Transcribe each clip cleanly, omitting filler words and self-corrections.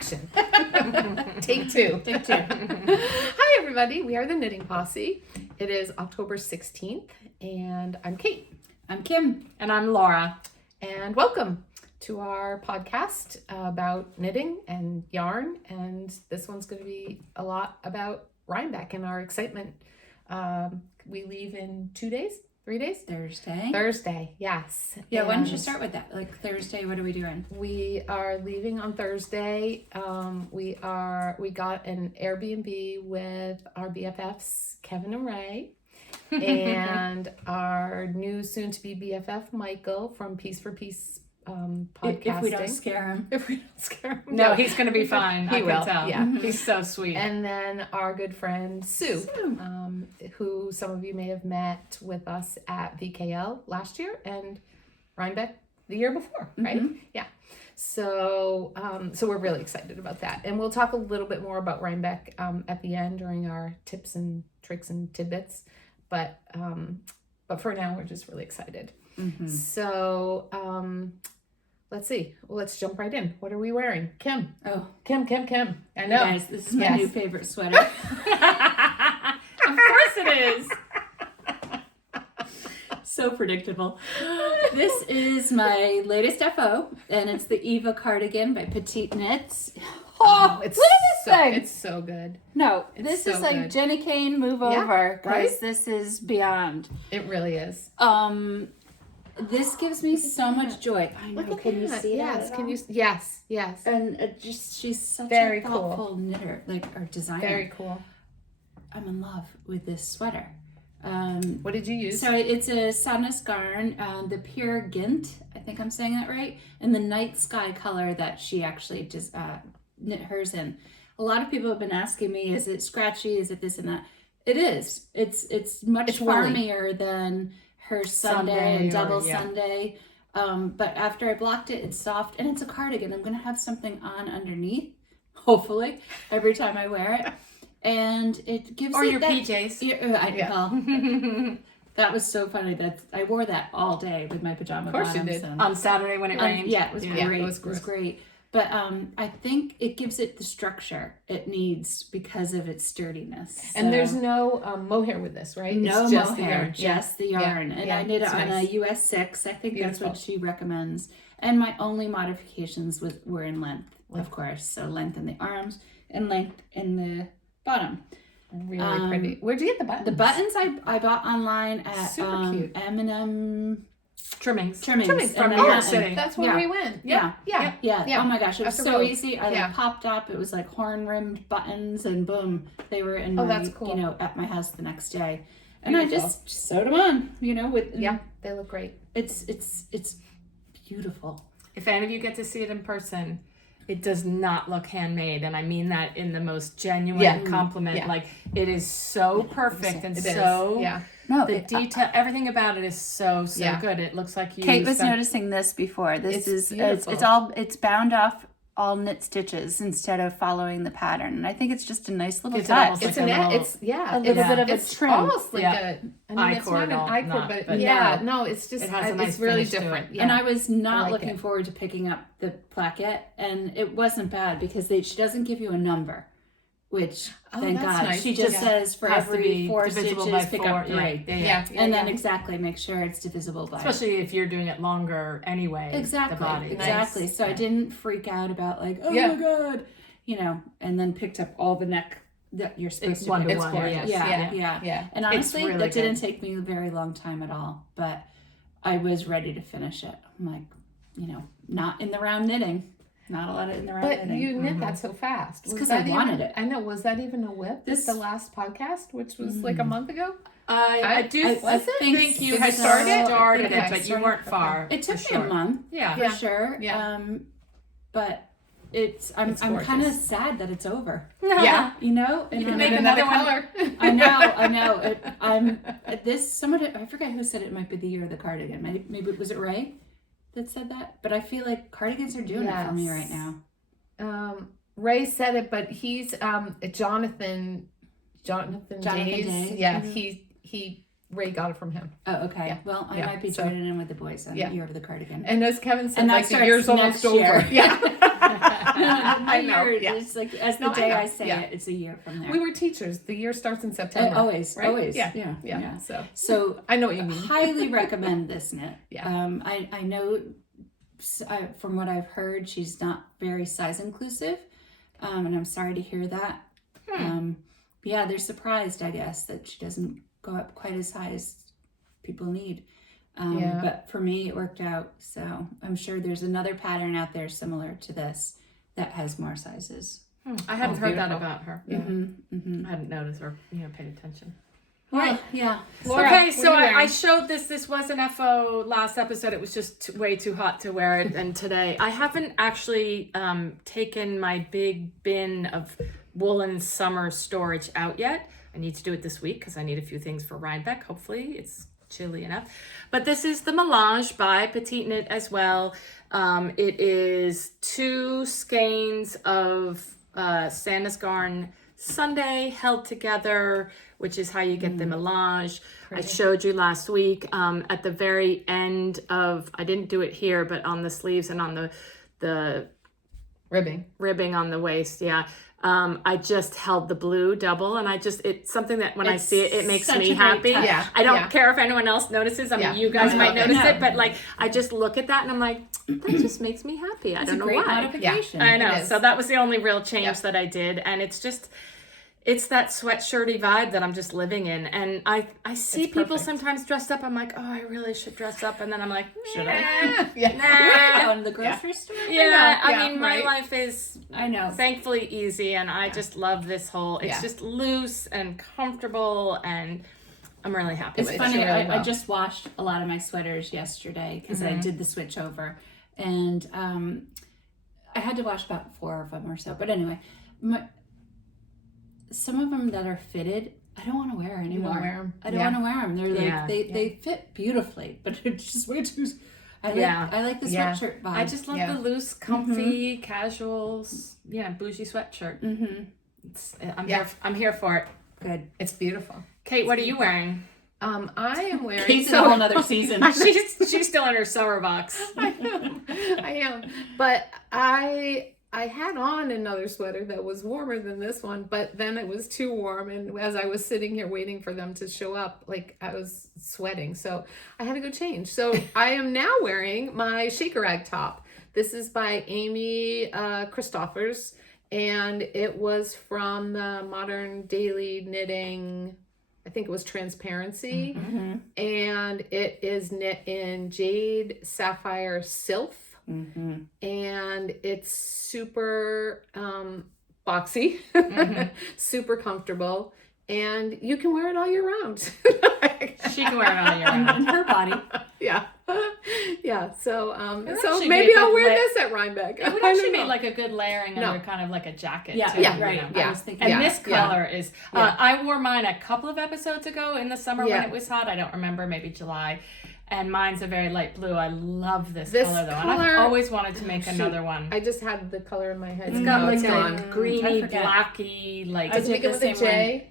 Action. Take two. Hi, everybody. We are the Knitting Posse. It is October 16th, and I'm Kate. I'm Kim. And I'm Laura. And welcome to our podcast about knitting and yarn. And this one's going to be a lot about Rhinebeck and our excitement. We leave in 2 days? 3 days? Thursday, yes. Yeah, why don't you start with that? Like Thursday, what are we doing? We are leaving on Thursday. We got an Airbnb with our BFFs, Kevin and Ray, and our new soon-to-be BFF, Michael, from Piece for Piece podcasting. If we don't scare him. No, he's going to be fine. He will. Tell. Yeah. He's so sweet. And then our good friend Sue. Who some of you may have met with us at VKL last year and Rhinebeck the year before, right? Mm-hmm. Yeah. So we're really excited about that. And we'll talk a little bit more about Rhinebeck at the end during our tips and tricks and tidbits. But for now, we're just really excited. Mm-hmm. So let's see. Well, let's jump right in. What are we wearing? Kim. Oh. Kim. I know. Guys, this is my new favorite sweater. Of course it is. So predictable. This is my latest FO, and it's the Eva cardigan by Petite Knits. Oh, it's look at this thing. It's so good. No, It's this so is like good. Jenny Kane move Yeah, over, because right? this is beyond. It really is. This gives me so much joy. I know. Look at Can you that. see Yes. that? Can you? Yes. And she's such Very a cool. thoughtful knitter, or designer. Very cool. I'm in love with this sweater. What did you use? So it's a Sandnes garn, the pure Gynt, I think I'm saying that right, and the night sky color that she actually just knit hers in. A lot of people have been asking me, is it scratchy? Is it this and that? It is. It's much warmier than her Sunday and double Sunday. But after I blocked it, it's soft and it's a cardigan. I'm going to have something on underneath, hopefully, every time I wear it. And it gives Or it your that, PJs. Well, that was so funny that I wore that all day with my pajama bottoms. Of course you did. On Saturday when it rained. Yeah, it was great. It was great. But I think it gives it the structure it needs because of its sturdiness. And there's no mohair with this, right? No it's just mohair, the yarn. just the yarn. And I knit it on a US 6. I think that's what she recommends. And my only modifications were in length, of course. So length in the arms and length in the bottom. Really pretty. Where'd you get the buttons? The buttons I bought online at Super cute. M&M Trimmings. from From New New York York City. That's where we went. Yeah. Oh my gosh, it was That's so the easy. I popped up. It was like horn rimmed buttons, and boom, they were in that's cool. at my house the next day. And I just sewed them on, with They look great. It's beautiful. If any of you get to see it in person, it does not look handmade, and I mean that in the most genuine compliment. Yeah. Like, it is so perfect and It is. so Yeah. No, the detail, everything about it is so good. It looks like you. Kate was noticing this before. This is beautiful. it's bound off all knit stitches instead of following the pattern, and I think it's just a nice little It's touch. almost It's like a little- little bit of a it's trim. almost like Yeah. a. I mean, it's I-cord, not an I-cord, but it's just. It has a nice it's really finish to it. different. Yeah. And I was not like looking it. forward to picking up the plaquette, and it wasn't bad because she doesn't give you a number, which thank that's God. nice. She just says for Has to every be 4 divisible stitches, by pick 4. up 3. Yeah. And then exactly make sure it's divisible by. Especially if you're doing it longer anyway. Exactly. The body. Exactly. Nice. So I didn't freak out about like, oh Yeah. my God, and then picked up all the neck that you're supposed to. one pick to up. one. gorgeous. Yeah. And honestly, really that didn't good. take me a very long time at all, but I was ready to finish it. I'm like, not in the round knitting. Not a lot in the round But knitting. you knit that so fast. It's 'cause I wanted it. I know. Was that even a whip? This- The last podcast, which was like a month ago. I think you had started Okay. it, but you weren't far. It took for me sure. a month Yeah. for sure. Yeah. But I'm gorgeous. kind of sad that it's over. Yeah. And You can I'm make like, another one. color. I know. I forget who said it might be the year of the cardigan. Maybe was it Ray that said that? But I feel like cardigans are doing it for me right now. Ray said it, but he's Jonathan Days. Yeah, he Ray got it from him. Oh, okay. Yeah. Well, I Yeah. might be joining in with the boys on the year of the cardigan. And as Kevin said, And that like the starts year's almost next year. over. Yeah. My know, year, yeah. it's like as the No, I day know, I say yeah. it, it's a year from there. We were teachers. The year starts in September. Always, right? always. Yeah. Yeah. So I know what you mean. Highly recommend this knit. Yeah. I know from what I've heard, she's not very size inclusive, and I'm sorry to hear that. Yeah, they're surprised, I guess, that she doesn't go up quite as high as people need. But for me, it worked out. So I'm sure there's another pattern out there similar to this that has more sizes. I hadn't heard that beautiful. about her. Yeah. I hadn't noticed or paid attention. Right. Yeah. Laura, Okay, what so are you I wearing? showed this. This was an FO last episode. It was just way too hot to wear it. And today I haven't actually taken my big bin of woolen summer storage out yet. I need to do it this week because I need a few things for Rhinebeck. Hopefully it's chilly enough. But this is the Melange by Petite Knit as well. It is 2 skeins of Sandnes Garn Sunday held together, which is how you get the melange. I showed you last week at the very end of, I didn't do it here, but on the sleeves and on the ribbing on the waist, I just held the blue double, and it's something that when I see it, it makes such me a great happy. touch. Yeah. I don't care if anyone else notices. I mean, you guys might notice it, but like, I just look at that and I'm like, that just makes me happy. I don't know Great why. modification. I know. It is. So that was the only real change that I did. And it's that sweatshirty vibe that I'm just living in. And I see It's people perfect. sometimes dressed up. I'm like, oh, I really should dress up. And then I'm like, Should I? Yeah. nah. On the grocery store? I mean, my right. life is I know. thankfully easy. And I just love this whole, it's just loose and comfortable. And I'm really happy It's with funny, it. really I well. just washed a lot of my sweaters yesterday because I did the switch over. And I had to wash about 4 of them or so. But anyway, some of them that are fitted, I don't want to wear anymore. wear 'em. I don't want to wear them. They're like, Yeah. they fit beautifully, but it's just way too... I like the Yeah. sweatshirt vibe. I just love the loose, comfy, casuals, bougie sweatshirt. I'm here for it. Good. It's beautiful. Kate, what are you wearing? I am wearing. Kate's in a whole nother season. She's still in her summer box. I am. But I had on another sweater that was warmer than this one, but then it was too warm, and as I was sitting here waiting for them to show up, like I was sweating, so I had to go change. So I am now wearing my shaker rag top. This is by Amy Christoffers, and it was from the Modern Daily Knitting, I think it was Transparency, and it is knit in Jade Sapphire Sylph. And it's super boxy, super comfortable, and you can wear it all year round. She can wear it all year round. And her body. Yeah. So actually maybe be a I'll good wear lit- this at Rhinebeck. It would actually be like a good layering under kind of like a jacket. Yeah, too, right. you know. I was thinking. And this color is, Yeah. I wore mine a couple of episodes ago in the summer when Yeah. it was hot. I don't remember, maybe July. And mine's a very light blue. I love this This color though. And color- I've always wanted to make another one. I just had the color in my head. It's got like it's a gone. greeny, I forget. blacky, like. Does it did begin the with a same J?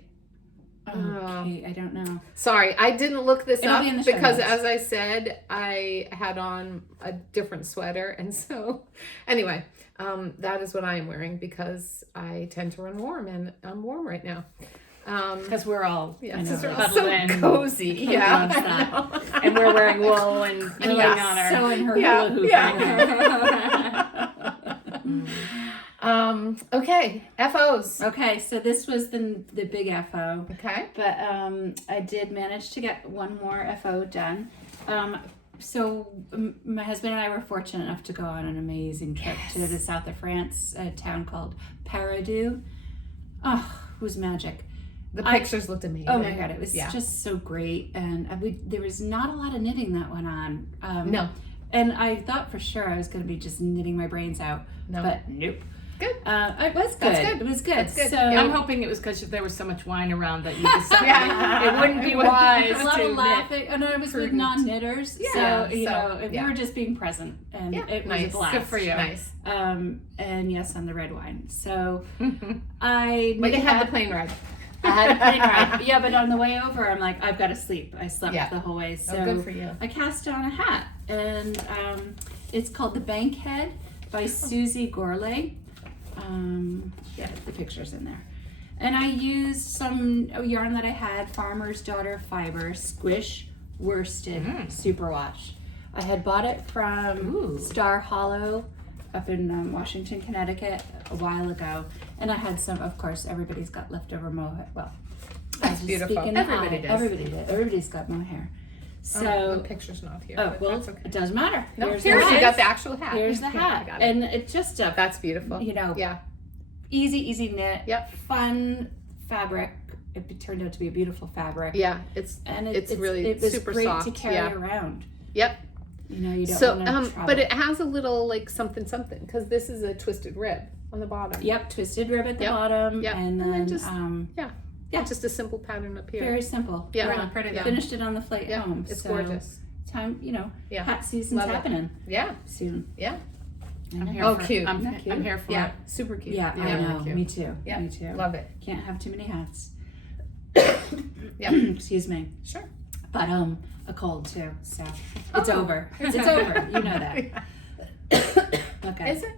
Okay, I don't know. Sorry, I didn't look this It'll up be in the show because, notes. as I said, I had on a different sweater, and so anyway, that is what I am wearing because I tend to run warm, and I'm warm right now. Because we're all Since we're all cuddled so in. cozy, yeah, loves I that. know. And we're wearing wool and leaning Yes. on her. So in her Yeah, hula hoop. yeah. Okay, FOs. Okay, so this was the big FO. Okay. But I did manage to get one more FO done. My husband and I were fortunate enough to go on an amazing trip to the south of France, a town called Paradou. Oh, it was magic. The pictures looked amazing. Oh my God, it was just so great. And there was not a lot of knitting that went on. No. And I thought for sure I was going to be just knitting my brains out. No. But nope. Good. It was good. That's good. It was good. That's good. So I'm hoping it was because there was so much wine around that you decided Yeah. it wouldn't be wise a lot to of knit. laughing. And I was with non-knitters. Yeah, So, you so, know, if yeah. we were just being present. And it was a Nice. blast. Good for you. Nice. And yes, on the red wine. So I... But you had the plane ride. I had a plane ride. Yeah, but on the way over, I'm like, I've got to sleep. I slept the whole way. So good for you. I cast on a hat. And it's called the Bankhead by Susie Gourley. Yeah, the picture's in there. And I used some yarn that I had, Farmer's Daughter Fiber, Squish Worsted Superwash. I had bought it from Star Hollow up in Washington, Connecticut a while ago. And I had some, of course, everybody's got leftover mohair. Well, That's beautiful. Everybody does. Everybody's got mohair. So the picture's not here. Oh, but well, that's okay. it doesn't matter. No, Here's here the you hat. got the actual hat. Here's the Yeah, hat. I got it. And it's just a, That's beautiful. you know, Yeah. easy knit. Yep. Fun fabric. It turned out to be a beautiful fabric. Yeah. It's really it was super great soft. to carry Yeah. around. Yep. You know, you don't So, want to travel. but it has a little like something because this is a twisted rib on the bottom. Yep, twisted rib at the Yep. bottom, Yep. and And then then just- yeah, Just a simple pattern up here. very simple. Yeah. Really pretty. Yeah. Finished it on the flight Yeah. home. It's so gorgeous. Time, you know, Yeah. hat season's Love it. happening Yeah. soon. Yeah. I'm here Oh, for, cute. I'm, Isn't that cute? I'm here for Yeah. it. Super cute. Yeah, I really know. cute. Me too. Yeah. Me too. Love it. Can't have too many hats. Yeah. Excuse me. Sure. But a cold too. So it's over. It's over. You know that. Okay. Is it?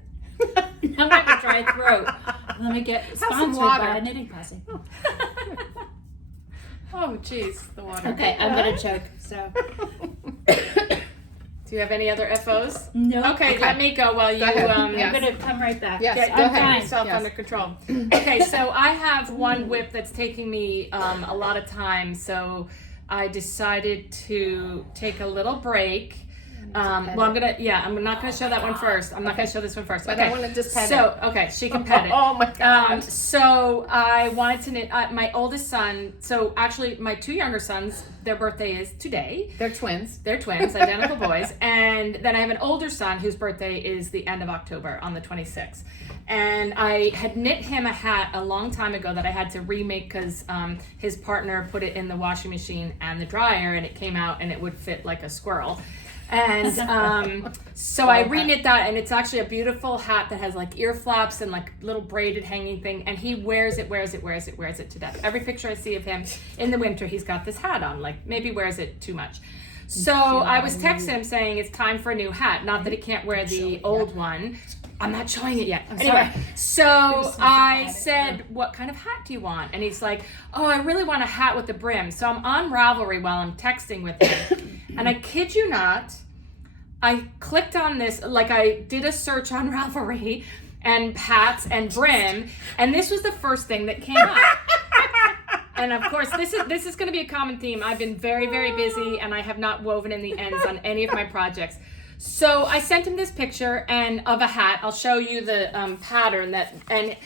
I'm like a dry throat. Let me get some sponsored water. by a knitting posse. Oh, jeez, the water. Okay, I'm gonna choke. So Do you have any other FOs? no. Okay, let me go while you ahead. I'm Yes. gonna come right back. Yes, get go ahead. fine. yourself Yes. under control. Okay, so I have one whip that's taking me a lot of time, so I decided to take a little break. I'm not gonna show that one first. I'm not gonna show this one first. But Okay. I want to just pet So, it. okay, she can pet it. Oh my gosh. So I wanted to knit my oldest son. So actually, my two younger sons, their birthday is today. They're twins. They're twins, identical boys. And then I have an older son whose birthday is the end of October on the 26th. And I had knit him a hat a long time ago that I had to remake because his partner put it in the washing machine and the dryer, and it came out and it would fit like a squirrel. And so I reknit that, and it's actually a beautiful hat that has like ear flaps and like little braided hanging thing, and he wears it to death. Every picture I see of him in the winter, he's got this hat on, like maybe wears it too much. So I was texting him saying it's time for a new hat, not that he can't wear the old one. I'm not showing it yet. Anyway, so I said, what kind of hat do you want? And he's like, oh, I really want a hat with a brim. So I'm on Ravelry while I'm texting with him. And I kid you not, I clicked on this, like I did a search on Ravelry and hats and brim, and this was the first thing that came up. And of course, this is going to be a common theme. I've been very, very busy, and I have not woven in the ends on any of my projects. So I sent him this picture and of a hat. I'll show you the pattern and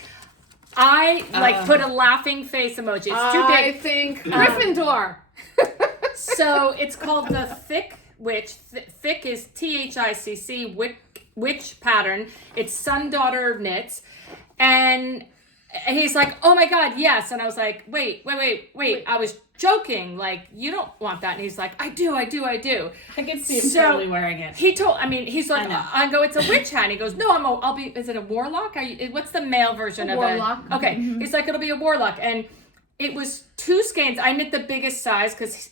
I put a laughing face emoji. It's too big. I think Gryffindor. So it's called the Thicc Witch. Thicc is THICC witch pattern. It's son daughter knits, and he's like, oh my god, yes. And I was like, wait. I was joking. Like, you don't want that. And he's like, I do. I can see him So, totally wearing it. He's like, I know. I go, it's a witch hat. And he goes, no, I'll be, is it a warlock? What's the male version of warlock. it? Okay. He's like, it'll be a warlock. And it was 2 skeins. I knit the biggest size because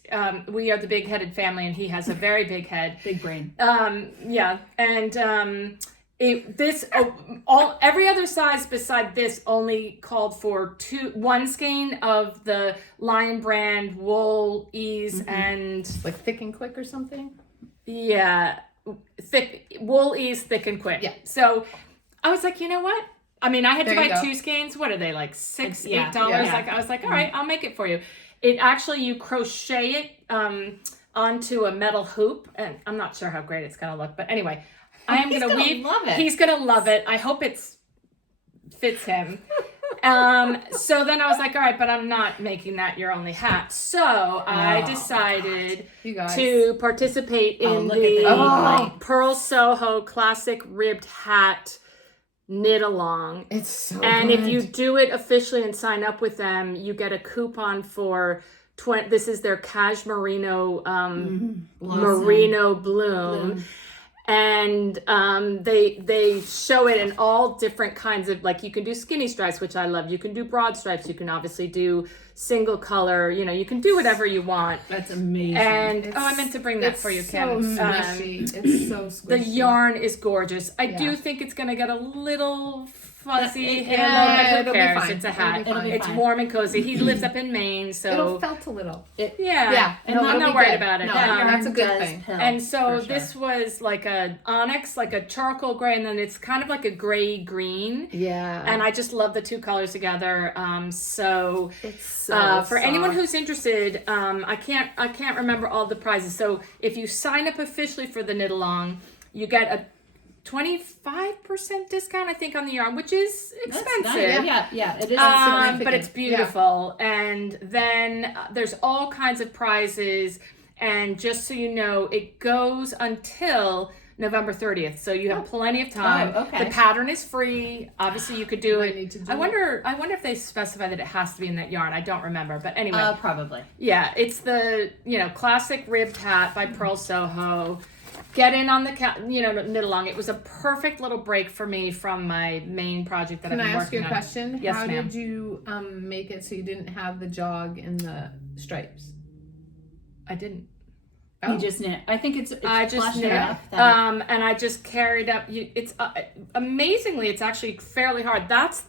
we are the big-headed family, and he has a very big head. Big brain. Yeah, and every other size beside this only called for 1 skein of the Lion brand wool ease and Like Thick and Quick or something? yeah, thick wool ease, thick and quick. Yeah. So I was like, you know what? I mean, I had to There you buy go. 2 skeins. What are they, like $6, Yeah, $8? yeah. Like I was like, all right, I'll make it for you. It actually, you crochet it onto a metal hoop, and I'm not sure how great it's gonna look, but anyway, I am gonna weave. love it. He's gonna love it. I hope it fits him. So then I was like, all right, but I'm not making that your only hat. So I decided You guys. to participate in look at the that. PurlSoho classic ribbed hat knit along. It's so And good. if you do it officially and sign up with them, you get a coupon for this is their Cashmere Merino Merino Bloom. And they show it in all different kinds of, like, you can do skinny stripes, which I love. You can do broad stripes. You can obviously do single color. You know, you can do whatever you want. That's amazing. And I meant to bring that for you, Kim. So squishy. It's so squishy. The yarn is gorgeous. I Yeah. do think it's going to get a little fuzzy hair, yeah, but who it'll be cares? fine. It's a hat. It'll be It's fine. warm and cozy. He lives up in Maine, so It'll felt a little. yeah. And I'm it'll not be worried good. about it. No, That that's a yarn good does thing. pill, And so for sure. this was like a onyx, like a charcoal gray, and then it's kind of like a gray green. Yeah. And I just love the two colors together. So It's so for anyone soft. who's interested, I can't remember all the prizes. So if you sign up officially for the knit along, you get a 25% discount, I think, on the yarn, which is That's expensive. nice. Yeah, it is. But significant. it's beautiful. And then there's all kinds of prizes. And just so you know, it goes until November 30th. So you have plenty of time. Oh, okay. The pattern is free. Obviously, you could do Might it. need to do I wonder if they specify that it has to be in that yarn. I don't remember. But anyway, Probably. yeah, it's the, classic ribbed hat by PurlSoho. Get in on the knit along. It was a perfect little break for me from my main project that Can I've I been ask you working a on. question? Yes, How ma'am. did you make it so you didn't have the jog and the stripes? I didn't. You just knit. I think it's I just flush knit. enough that And I just carried up. It's amazingly, it's actually fairly hard. That's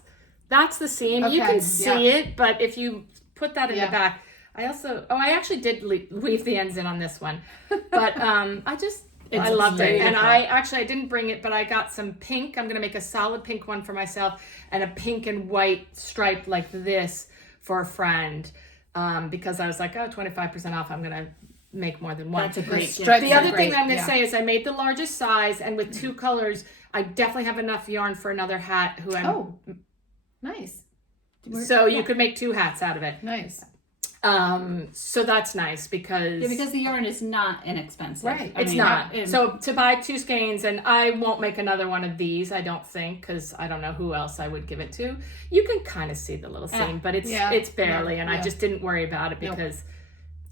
the seam. You Okay, can see it, but if you put that in Yeah. the back, I actually did weave the ends in on this one, but I loved it. And I didn't bring it, but I got some pink. I'm gonna make a solid pink one for myself and a pink and white stripe like this for a friend, because I was like, 25% off. I'm gonna make more than one. that's a great gift. Stripes The are other thing great, that I'm going to yeah. say is I made the largest size, and with two colors, I definitely have enough yarn for another hat. Oh, nice. So you could make two hats out of it. Nice. So that's nice because because the yarn is not inexpensive. Right. it's not. So to buy two skeins, and I won't make another one of these, I don't think, because I don't know who else I would give it to. You can kind of see the little seam, but it's barely, and I just didn't worry about it because.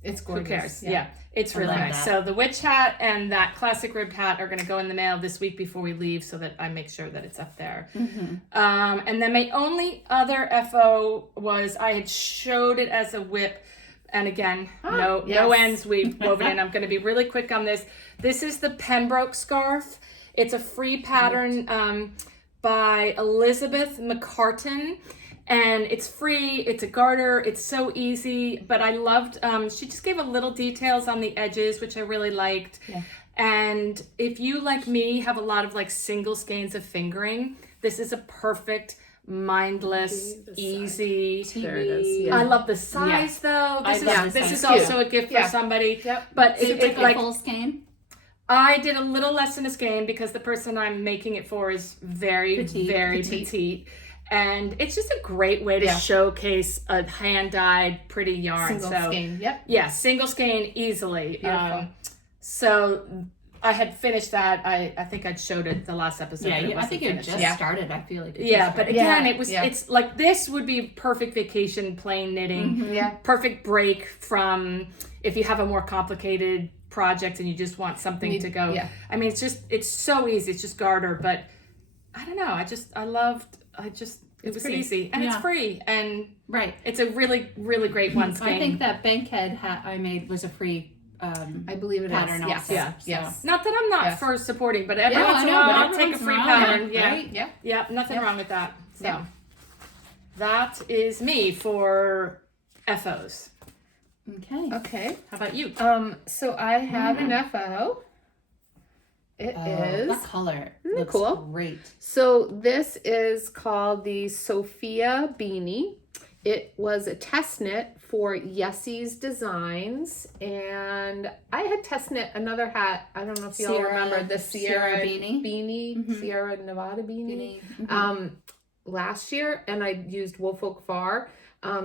It's Who gorgeous. cares? Yeah, it's really love nice. that. So the witch hat and that classic ribbed hat are going to go in the mail this week before we leave, so that I make sure that it's up there. And then my only other FO was I had showed it as a whip, and again, no ends we've woven in. I'm going to be really quick on this. This is the Pembroke Scarf. It's a free pattern by Elizabeth McCartan. And it's free, it's a garter, it's so easy, but I loved, she just gave a little details on the edges, which I really liked. Yeah. And if you, like me, have a lot of like single skeins of fingering, this is a perfect, mindless, easy. There it is. Yeah. I love the size though. This is cute. also a gift for somebody. Yep. But Is it it like a full skein? I did a little less than a skein because the person I'm making it for is very petite. And it's just a great way to showcase a hand-dyed pretty yarn. Single skein. Yep. Yeah, single skein easily. Beautiful. So I had finished that. I think I'd showed it the last episode. but it I wasn't think it finished. just started. I feel like But again, Yeah, it's like this would be perfect vacation plain knitting. Yeah. Perfect break from if you have a more complicated project and you just want something to go. Yeah. I mean, it's so easy. It's just garter, but I don't know. It was pretty. easy and it's free and Right. it's a really, really great one skein. I think that Bankhead hat I made was a free I believe it pattern is. also. Yes. So- Yes. Not that I'm not for supporting, but every once in a I know, while but I'll every take a once in free a while, pattern. yeah, Yeah. right? Yeah. Yeah, nothing wrong with that. So Yeah. that is me for FOs. Okay. Okay. How about you? So I have an FO. It is. That color Isn't it looks cool? great. So this is called the Sophia Beanie. It was a test knit for Yessie's Designs, and I had test knit another hat. I don't know if you all remember the Sierra Beanie. Sierra Nevada Beanie. Mm-hmm. Last year, and I used Woolfolk Far.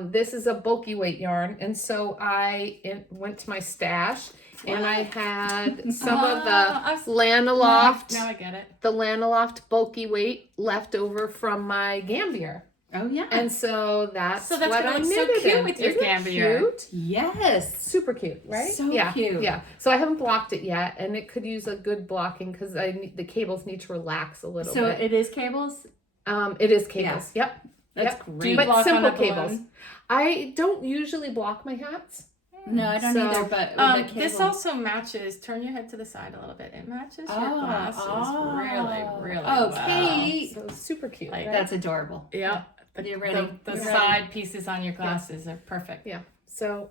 This is a bulky weight yarn, and so I went to my stash. And I had some of the Lanaloft, Now I get it. the Lanaloft bulky weight left over from my Gambier. Oh yeah. And so that's what gonna I look so knitted cute in. with your Isn't it Gambier. cute? yes. Super cute, right? So yeah, cute. Yeah. So I haven't blocked it yet, and it could use a good blocking because the cables need to relax a little So bit. it is cables. It is cables. Yep. That's Yep. great. Do you But block on simple a cables. balloon? I don't usually block my hats. No, I don't So, either, but with the This cable. also matches. Turn your head to the side a little bit. It matches your glasses really Oh, well. Kate. So super cute. Like, right? That's adorable. Yeah. You're ready. The You're side pieces on your glasses are perfect. Yeah. So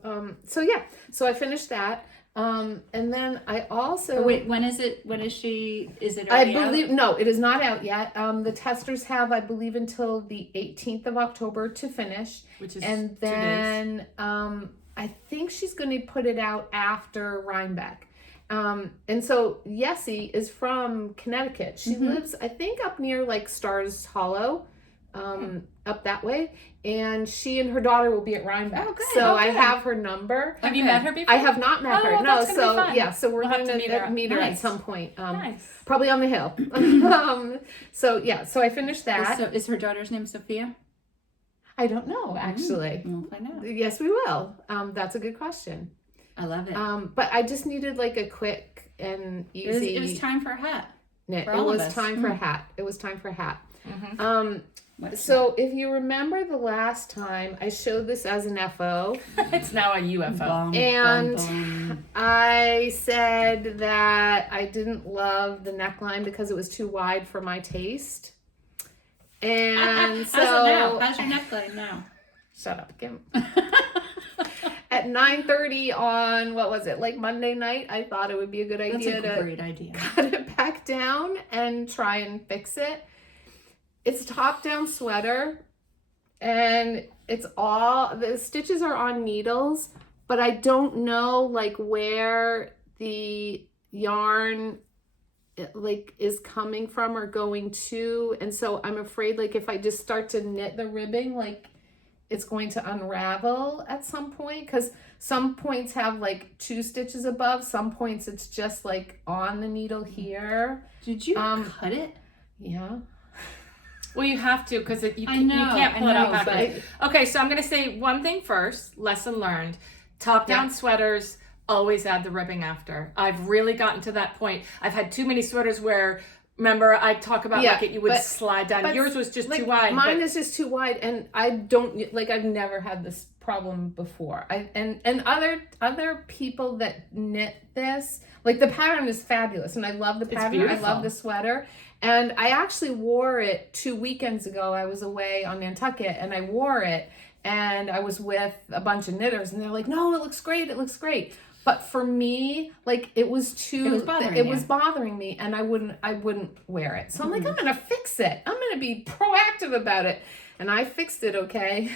so I finished that. And then I also Wait, when is it? When is she? Is it I already believe out? no, it is not out yet. The testers have, I believe, until the 18th of October to finish, Which is and 2 days. then I think she's going to put it out after Rhinebeck. And so Yessie is from Connecticut. She lives, I think, up near like Stars Hollow, up that way. And she and her daughter will be at Rhinebeck. Oh, good. So Oh, I good. have her number. Have you Okay. met her before? I have not met her. Oh, No, that's gonna be so fun. yeah, so we're We'll have going to to meet her at Nice. some point. Nice. Probably on the hill. So yeah, so I finished that. So is her daughter's name Sophia? I don't know actually. We'll find out. Yes, we will. That's a good question. I love it. But I just needed like a quick and easy It was time for a hat. knit. for It all of was us. time for a hat. It was time for a hat. Mhm. So if you remember the last time I showed this as an FO, It's now a UFO. Bum, and bum, bum. I said that I didn't love the neckline because it was too wide for my taste. And so How's it now? How's your neckline now? shut up, Kim. At 9:30 on, what was it, like Monday night, I thought it would be a good That's idea a to great idea. cut it back down and try and fix it. It's a top-down sweater, and it's all, the stitches are on needles, but I don't know like where the yarn like is coming from or going to, and so I'm afraid like if I just start to knit the ribbing, like it's going to unravel at some point, because some points have like 2 stitches above, some points it's just like on the needle here. Did you cut it? Yeah. Well, you have to because you I know, can't pull it I out know, backwards. Okay, so I'm going to say one thing first. Lesson learned. Top-down sweaters always add the ribbing after. I've really gotten to that point. I've had too many sweaters where, remember, I talk about like it, you would slide down. Yours was just like, too wide. Mine is just too wide, and I don't like. I've never had this problem before. And other people that knit this, like the pattern is fabulous, and I love the pattern. I love the sweater, and I actually wore it 2 weekends ago. I was away on Nantucket, and I wore it, and I was with a bunch of knitters, and they're like, "No, it looks great. It looks great." But for me, like it was bothering me, and I wouldn't wear it. So I'm like, I'm gonna fix it. I'm gonna be proactive about it, and I fixed it. Okay.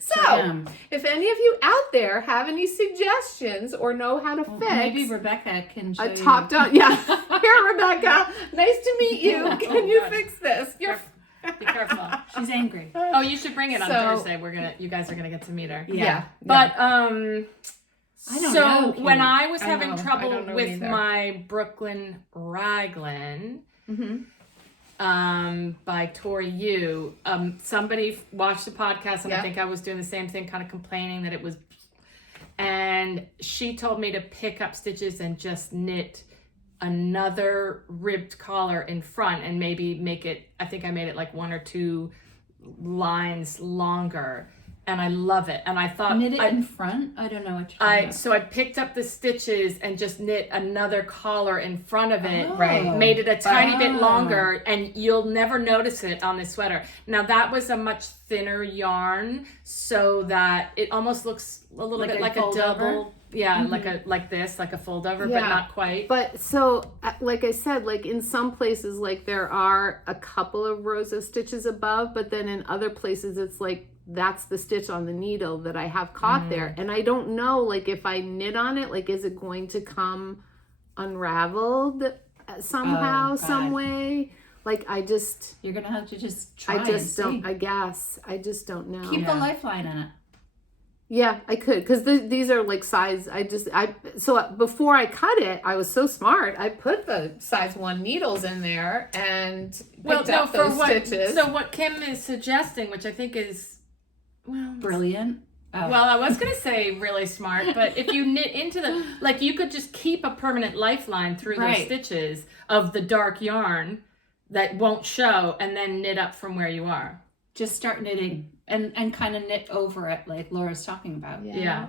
So if any of you out there have any suggestions or know how to fix, maybe Rebecca can show a top down. Yeah, here, Rebecca. Nice to meet you. Can you fix this? Be careful. She's angry. Oh, you should bring it on So- Thursday. You guys are gonna get to meet her. Yeah. But I don't so know, Kate. when I was I having know. I trouble don't know with either. my Brooklyn Raglan by Tori Yu, somebody watched the podcast, and I think I was doing the same thing, kind of complaining that it was, and she told me to pick up stitches and just knit another ribbed collar in front and maybe make it, I think I made it like 1 or 2 lines longer, and I love it. And I thought Knit it in front? I don't know what you're talking about. So I picked up the stitches and just knit another collar in front of it, Right. made it a tiny bit longer, and you'll never notice it on this sweater. Now that was a much thinner yarn, so that it almost looks a little Like bit a like a fold double, over? like this, like a fold over, but Yeah. not quite. But so, like I said, like in some places, like there are a couple of rows of stitches above, but then in other places, it's like that's the stitch on the needle that I have caught there. And I don't know, like if I knit on it, like is it going to come unraveled somehow, some way? Like I just, You're gonna have to just try. I just and don't, see. I guess. I just don't know. Keep the lifeline in it. Yeah, I could, because these are like size. So before I cut it, I was so smart. I put the size 1 needles in there and picked up those stitches. So what Kim is suggesting, which I think is, Brilliant. Oh. well, I was going to say really smart, but if you knit into the, like you could just keep a permanent lifeline through those stitches of the dark yarn that won't show, and then knit up from where you are. Just start knitting and kind of knit over it like Laura's talking about. Yeah.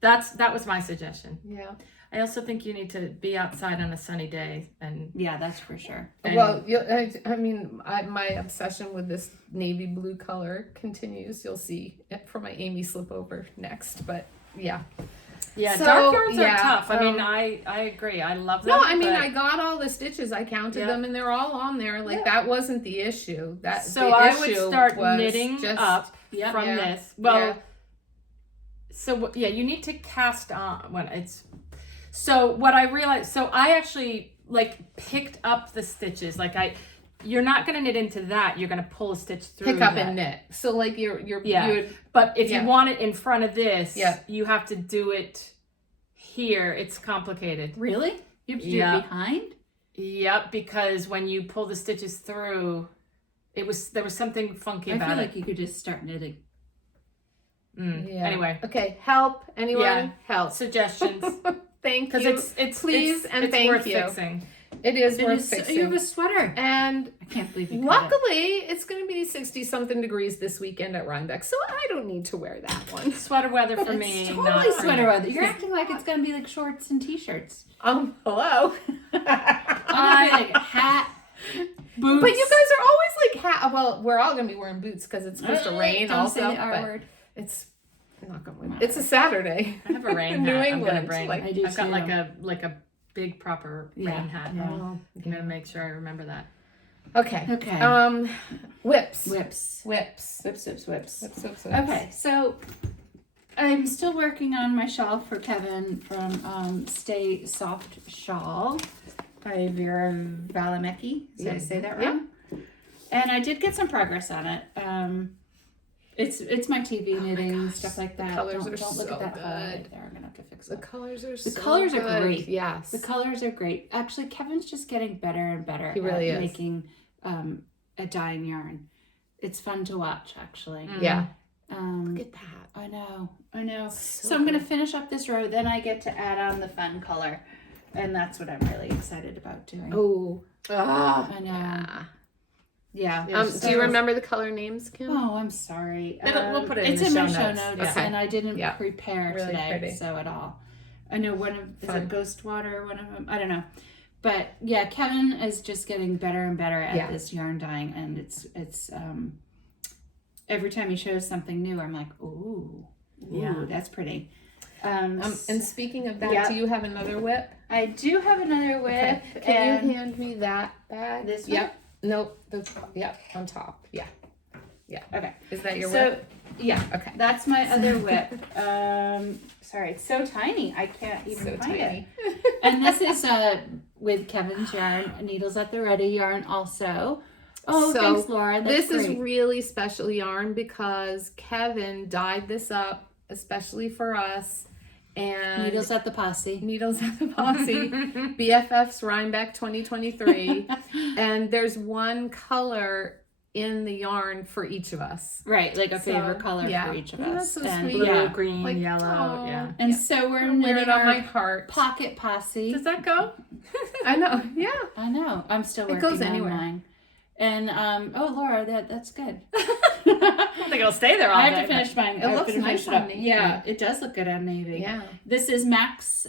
that was my suggestion. Yeah. I also think you need to be outside on a sunny day and Yeah, that's for sure. Well, I mean, my obsession with this navy blue color continues. You'll see it for my Amy slipover next, but yeah. Yeah, So, dark yarns yeah, are tough. I mean, I agree. I love them. No, I mean, but- I got all the stitches. I counted Yeah. them, and they're all on there. Like that wasn't the issue. So the I would issue start was knitting just, up Yep. from Yeah. this. Well, Yeah. so yeah, you need to cast on when it's. So what I realized, so I actually like picked up the stitches. Like you're not gonna knit into that. You're gonna pull a stitch through. pick up that. and knit. So like you're Yeah. you would, But if Yeah. you want it in front of this, Yeah. you have to do it here. It's complicated. Really? You have to do Yeah. it behind? Yep, because when you pull the stitches through, there was something funky I about feel it. like you could just start knitting. yeah. Anyway, Okay, help anyone? Yeah. Help. suggestions Thank because you. it's Please it's, and it's thank worth you. fixing. It is It worth is, fixing. you have a sweater. And I can't believe you cut it. luckily, it's going to be 60-something degrees this weekend at Rhinebeck, so I don't need to wear that one. Sweater weather for me. It's not totally for sweater you. weather. You're acting like it's gonna be like shorts and t-shirts. Hello. Like hat, boots. But you guys are always like, well, we're all going to be wearing boots because it's supposed to rain Don't also. say the R but word. it's not going to. It's a Saturday. I have a rain New hat. I'm England, gonna bring. like- I do I've got too. like a big proper Yeah, rain hat. yeah. Oh, I'm gonna make sure I remember that. okay. Okay. Whips. Whips. Whips. Whips, whips, whips. Whips. Okay, so I'm still working on my shawl for Kevin from Stay Soft Shawl by Veera Valimaki. Did I say that Yeah. wrong? And I did get some progress on it. It's my TV knitting, stuff like that. colors don't are don't look so at that hole right good. there. I'm gonna have to fix The it. colors are The colors are good. great. Yes. The colors are great. Actually, Kevin's just getting better and better He really at is. making a dyeing yarn. It's fun to watch, actually. Yeah. Um, Look at that. I know. So So I'm gonna good. finish up this row, then I get to add on the fun color, and that's what I'm really excited about doing. Oh. I know. Yeah. Yeah. Do you remember the color names, Kim? Oh, I'm sorry. We'll put it in It's the in my show show notes. notes, Okay. and I didn't Yeah. prepare Really today, pretty. so at all. I know one of is Fun. it Ghost Water, one of them. I don't know, but yeah, Kevin is just getting better and better at Yeah. this yarn dyeing, and it's every time he shows something new, I'm like, ooh, Yeah. that's pretty. And speaking of that, Yeah. do you have another whip? I do have another whip. Okay. Can and you hand me that bag? This one? Yep. Nope. Yep. On top. Yeah. Okay. Is that your So whip? yeah, Okay. that's my other whip. Sorry, it's so tiny. I can't even So find tiny. it. And this is with Kevin's yarn, Needles at the Ready yarn also. Oh, So, thanks, Laura. That's This is great. really special yarn because Kevin dyed this up especially for us. And Needles at the Posse. Needles at the Posse, BFF's Rhinebeck 2023. And there's one color in the yarn for each of us. Right, like a So, favorite color yeah. for each of Isn't that us. so and sweet? Blue, yeah. green, Like, yellow. aw. Yeah. And so we're Wear it knitting on my our heart. pocket posse. Does that go? I know. Yeah. I know. I'm still It working goes anywhere. on mine. And oh, Laura, that's good. I don't think it'll stay there all I day. have to finish mine. It I have looks to nice finish it on up. navy. Yeah, it does look good on navy. Yeah. This is Max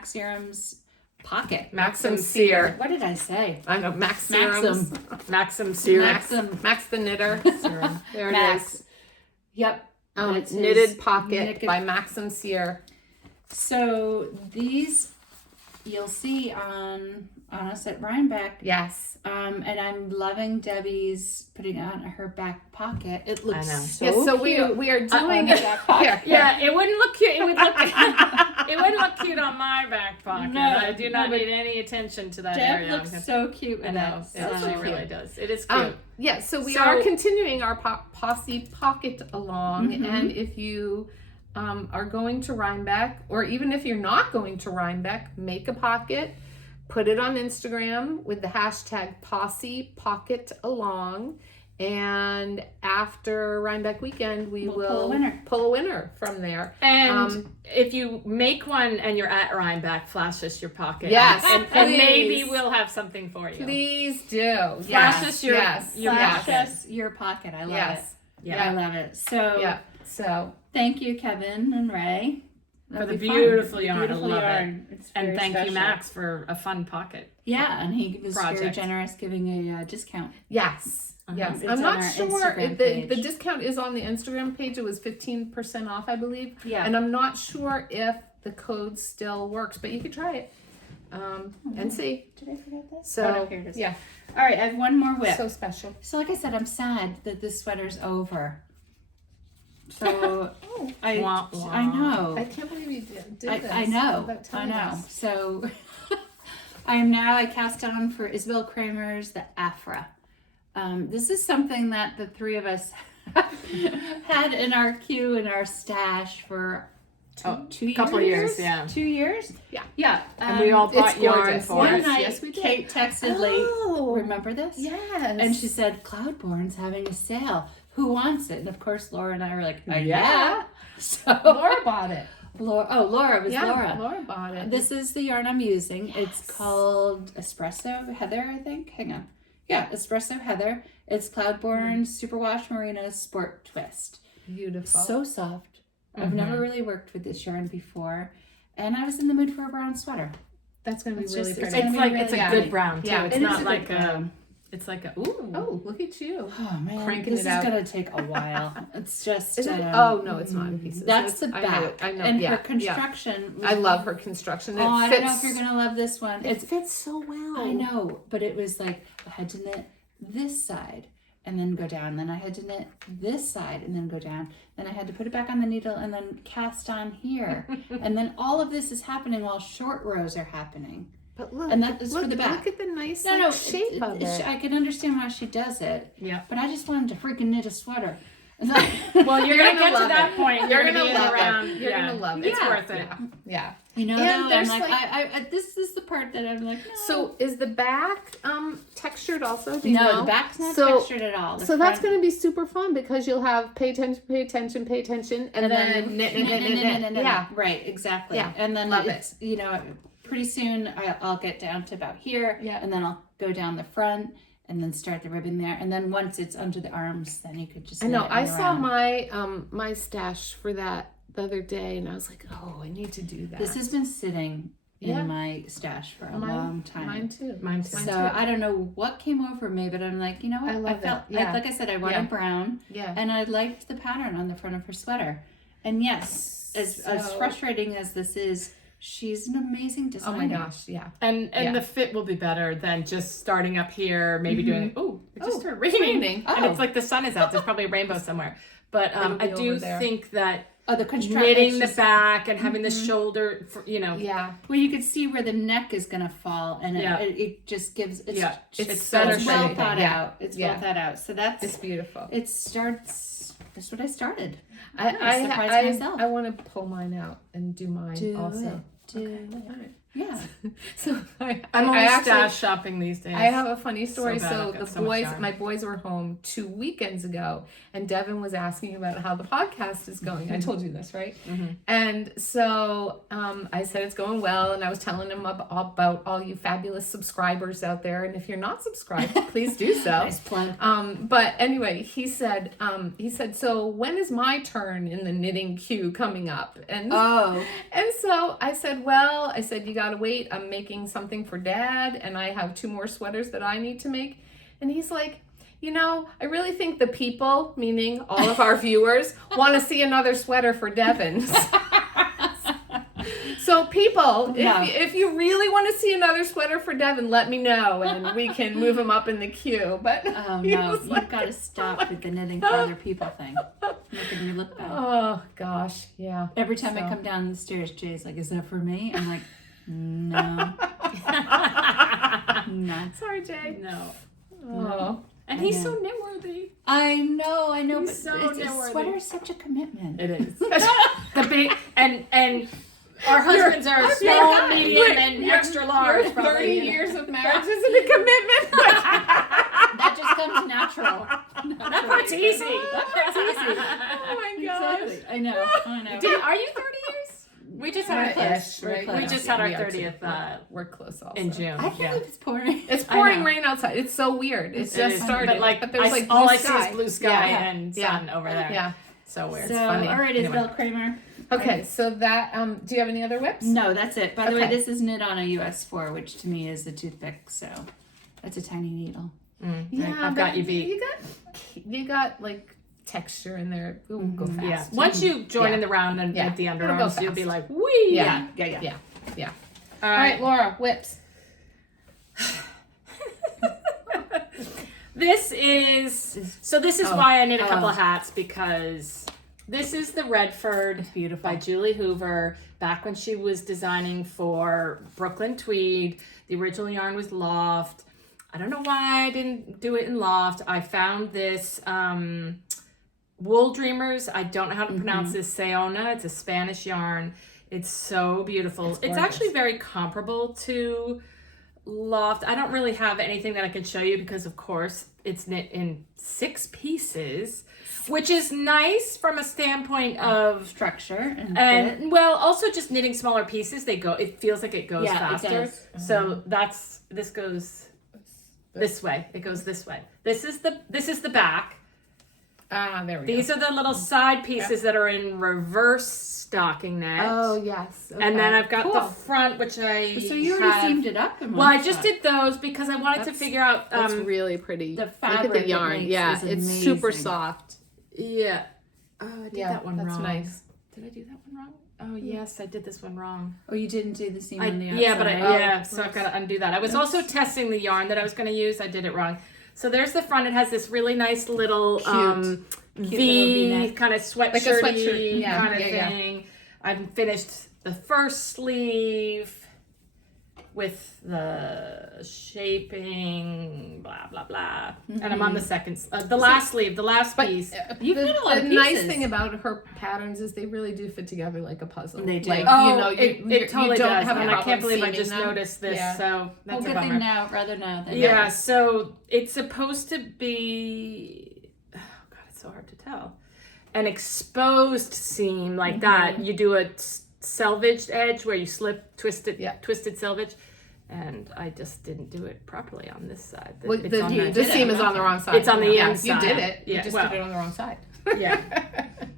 Serum's pocket. Maxim Sear. What did I say? I know. Max Serums. Maxim Sear. Max the Knitter. Serum. There it Max. is. Yep. That's his Knitted Pocket knitted- by Maxim Sear. So these you'll see on us at Rhinebeck. Yes. And I'm loving Debbie's putting it on her back pocket. It looks I know. so Yes, so cute. we are doing on the it. back pocket. Yeah, it wouldn't look cute. It would look. It wouldn't look cute on my back pocket. No, I do not no, but need any attention to that Deb area. looks so cute I with know. it. Yeah, So- she really does. It is cute. Yeah, so we So- are continuing our Posse Pocket along, Mhm. and if you are going to Rhinebeck, or even if you're not going to Rhinebeck, make a pocket, put it on Instagram with the hashtag Posse Pocket Along, and after Rhinebeck weekend, we We'll will pull a winner. pull a winner from there. And if you make one and you're at Rhinebeck, flash us your pocket. Yes, and maybe please. we'll have something for you. Please do. Flash Yes, us your- yes, your Flash pocket. us your pocket. I love Yes. it. Yeah. I love it. So Yeah. So Thank you, Kevin and Ray. For the That'd be fun. beautiful yarn. Beautiful I love yarn. it. It's And very thank you, special. Max, for a fun pocket. Yeah, and he was very Project. generous giving a discount. yes. Yes. It's I'm on not our sure Instagram if page. the discount is on the Instagram page. It was 15% off, I believe. Yeah. And I'm not sure if the code still works, but you could try it and see. Did I forget this? So, no, here it is. yeah, All right, I have one more whip. so special. So like I said, I'm sad that this sweater's over. So I Wah, wah. I know. I can't believe you did this. I know. without I telling know. us. So I cast on for Isabell Kraemer's the Aphra. This is something that the three of us had in our queue in our stash for two years. Couple years, yeah. 2 years? Yeah. Yeah. And we all it's bought yarn gorgeous. for One it. night, Yes, we did. Kate texted Oh. late. Remember this? Yes. And she said, Cloudborn's having a sale. Who wants it? And of course, Laura and I were like, Yeah. yeah. So Laura bought it. Laura. It was Yeah, Laura. Laura bought it. This is the yarn I'm using. Yes. It's called Espresso Heather, I think. Hang on. Yeah, Espresso Heather. It's Cloudborn Superwash Merino Sport Twist. Beautiful. So soft. I've never really worked with this yarn before. And I was in the mood for a brown sweater. That's going to be It's really just- it's pretty. It's gonna like be it's a really good pretty. brown too. Yeah, It's it is not a like good a. brown. It's like a. Ooh. Oh, look at you. Oh man, Cranking this it is out. gonna take a while. It's just Is it? Oh, no, it's not in pieces. That's the I back. know it. I know. And yeah, her yeah. construction. was- I love her construction. It Oh, I fits. don't know if you're gonna love this one. It fits so well. I know, but it was like I had to knit this side and then go down. Then I had to knit this side and then go down. Then I had to put it back on the needle and then cast on here. And then all of this is happening while short rows are happening. But look, And that is look, for the back. Look at the nice No, no, shape of it. I can understand why she does it. Yeah. But I just wanted to freaking knit a sweater. Well, you're gonna get to love that it. point. You're gonna gonna be love around. it. You're gonna love it. It's Yeah. worth it. Yeah. You know, And though, I'm there's like, like- I this is the part that I'm like, no. So is the back textured also? Do you no, know? the back's not So- textured at all. The So that's front- going to be super fun because you'll have pay attention, and then knit. Yeah. Right, exactly. Yeah, And then love it's, you know, pretty soon I'll get down to about here. Yeah. And then I'll go down the front and then start the ribbon there. And then once it's under the arms, then you could just I know. knit it I saw around. my my stash for that the other day, and I was like, oh, I need to do that. This has been sitting Yeah. in my stash for a long time. Mine too. Mine too. So I don't know what came over me, but I'm like, you know what? I love felt it. Yeah. like I said, I wanted Yeah. brown, Yeah. and I liked the pattern on the front of her sweater. And yes, as So- frustrating as this is, she's an amazing Oh designer. my gosh. Yeah. And Yeah. the fit will be better than just starting up here, maybe doing. Oh, it just started raining, raining. and Oh. it's like the sun is out. There's probably a rainbow somewhere. But It'll be I do over there. think that Oh, the construction. knitting the back and having the shoulder, you know. Yeah. Well, you could see where the neck is gonna fall, and Yeah. it just gives. It's, Yeah, It's so better it's well shaping. thought Yeah. out. It's Yeah. well thought out. So that's It's beautiful. it. Starts. That's what I started. I surprised myself. I want to pull mine out and do mine also. Do it. All right. Yeah. So I'm I only actually stash shopping these days. I have a funny story. So bad, So I've got the so much boys, yarn. my boys were home 2 weekends ago, and Devin was asking about how the podcast is going. I told you this, right? And so I said it's going well, and I was telling him about all you fabulous subscribers out there. And if you're not subscribed, please do so. Nice plug. But anyway, he said, so when is my turn in the knitting queue coming up? And Oh. and so I said, well, you gotta wait. I'm making something for Dad, and I have 2 more sweaters that I need to make. And he's like, you know, I really think the people, meaning all of our viewers, want to see another sweater for Devin. So people, No. if you really want to see another sweater for Devin, let me know, and we can move him up in the queue. But Oh he no, was you've like, got to stop with the knitting for other people thing. Making me look bad. oh gosh, yeah. Every time I So- come down the stairs, Jay's like, "Is that for me?" I'm like, "No, not." Sorry, Jay. No. Oh. And he's so knitworthy. I know, He's but so a knitworthy. sweater is such a commitment. It is. The big and our husbands are small, medium, and extra large. Your Probably, 30 you know. years of marriage isn't a commitment. That just comes natural. That part's easy. Oh my gosh. Exactly. I know. Are you 30 years? We just had our close. first. We're close. We just had our We are too. 30th We're close also. in June. I can't believe it's pouring. It's I pouring know. rain outside. It's so weird. It's It just is, started. but there's all like I blue see sky. is blue sky Yeah. and Yeah. sun over there. Yeah. So weird. So, funny. all right, Anyway. Isabell Kraemer. Okay, so that, do you have any other whips? No, that's it. By the way, Okay. this is knit on a US 4, which to me is a toothpick, so that's a tiny needle. Yeah, I've got but you beat. You got like texture in there. It will go fast. Yeah. Once you join in the round and Yeah. at the It'll go underarms, you'll be fast. like, wee. Yeah. Yeah. All All right, Laura, whips. This is why I knit a couple of hats, because this is the Redford Beautiful. by Julie Hoover, back when she was designing for Brooklyn Tweed. The original yarn was Loft. I don't know why I didn't do it in Loft. I found this WoolDreamers, I don't know how to pronounce this, Saona. It's a Spanish yarn. It's so beautiful. It's actually very comparable to Loft. I don't really have anything that I can show you because, of course, it's knit in 6 pieces, which is nice from a standpoint of Structure and well, also just knitting smaller pieces. It feels like it goes Yeah, it faster. does. So this goes this way. It goes this way. This is the back. Ah, there we go. These are the little side pieces that are in reverse stockinette. Oh, yes. Okay. And then I've got Cool. the front, which I So you already have- seamed it up in one Well, I just shot. did those because I wanted to figure out. That's really pretty. the Look fabric at the it yarn. makes Yeah, is it's super amazing. soft. Yeah. Oh, I did that one that's wrong. nice. Did I do that one wrong? Oh, yes, I did this one wrong. Oh, you didn't do the seam on the outside? Yeah, but Oh, so I've got to undo that. I was also testing the yarn that I was going to use. I did it wrong. So there's the front. It has this really nice little Cute V little V-neck. kind of sweatshirt Like a sweatshirt, yeah, kind of yeah. thing. I've finished the first sleeve with the shaping, blah blah blah, and I'm on the second, the last sleeve, the last piece. You've the, got a lot the of nice pieces. thing about her patterns is they really do fit together like a puzzle. They do. Like, Oh, you know, it totally you don't does, have a and I problem can't believe I seaming just them. noticed this. Yeah. So that's Well, a good bummer. thing now, rather now than Yeah, so it's supposed to be, oh God, it's so hard to tell. An exposed seam like that. You do a selvaged edge where you twisted selvage. And I just didn't do it properly on this side. Well, It's on that- the seam is on the wrong side. It's on the yeah, inside. You did it. You Yeah, just well. did it on the wrong side. Yeah.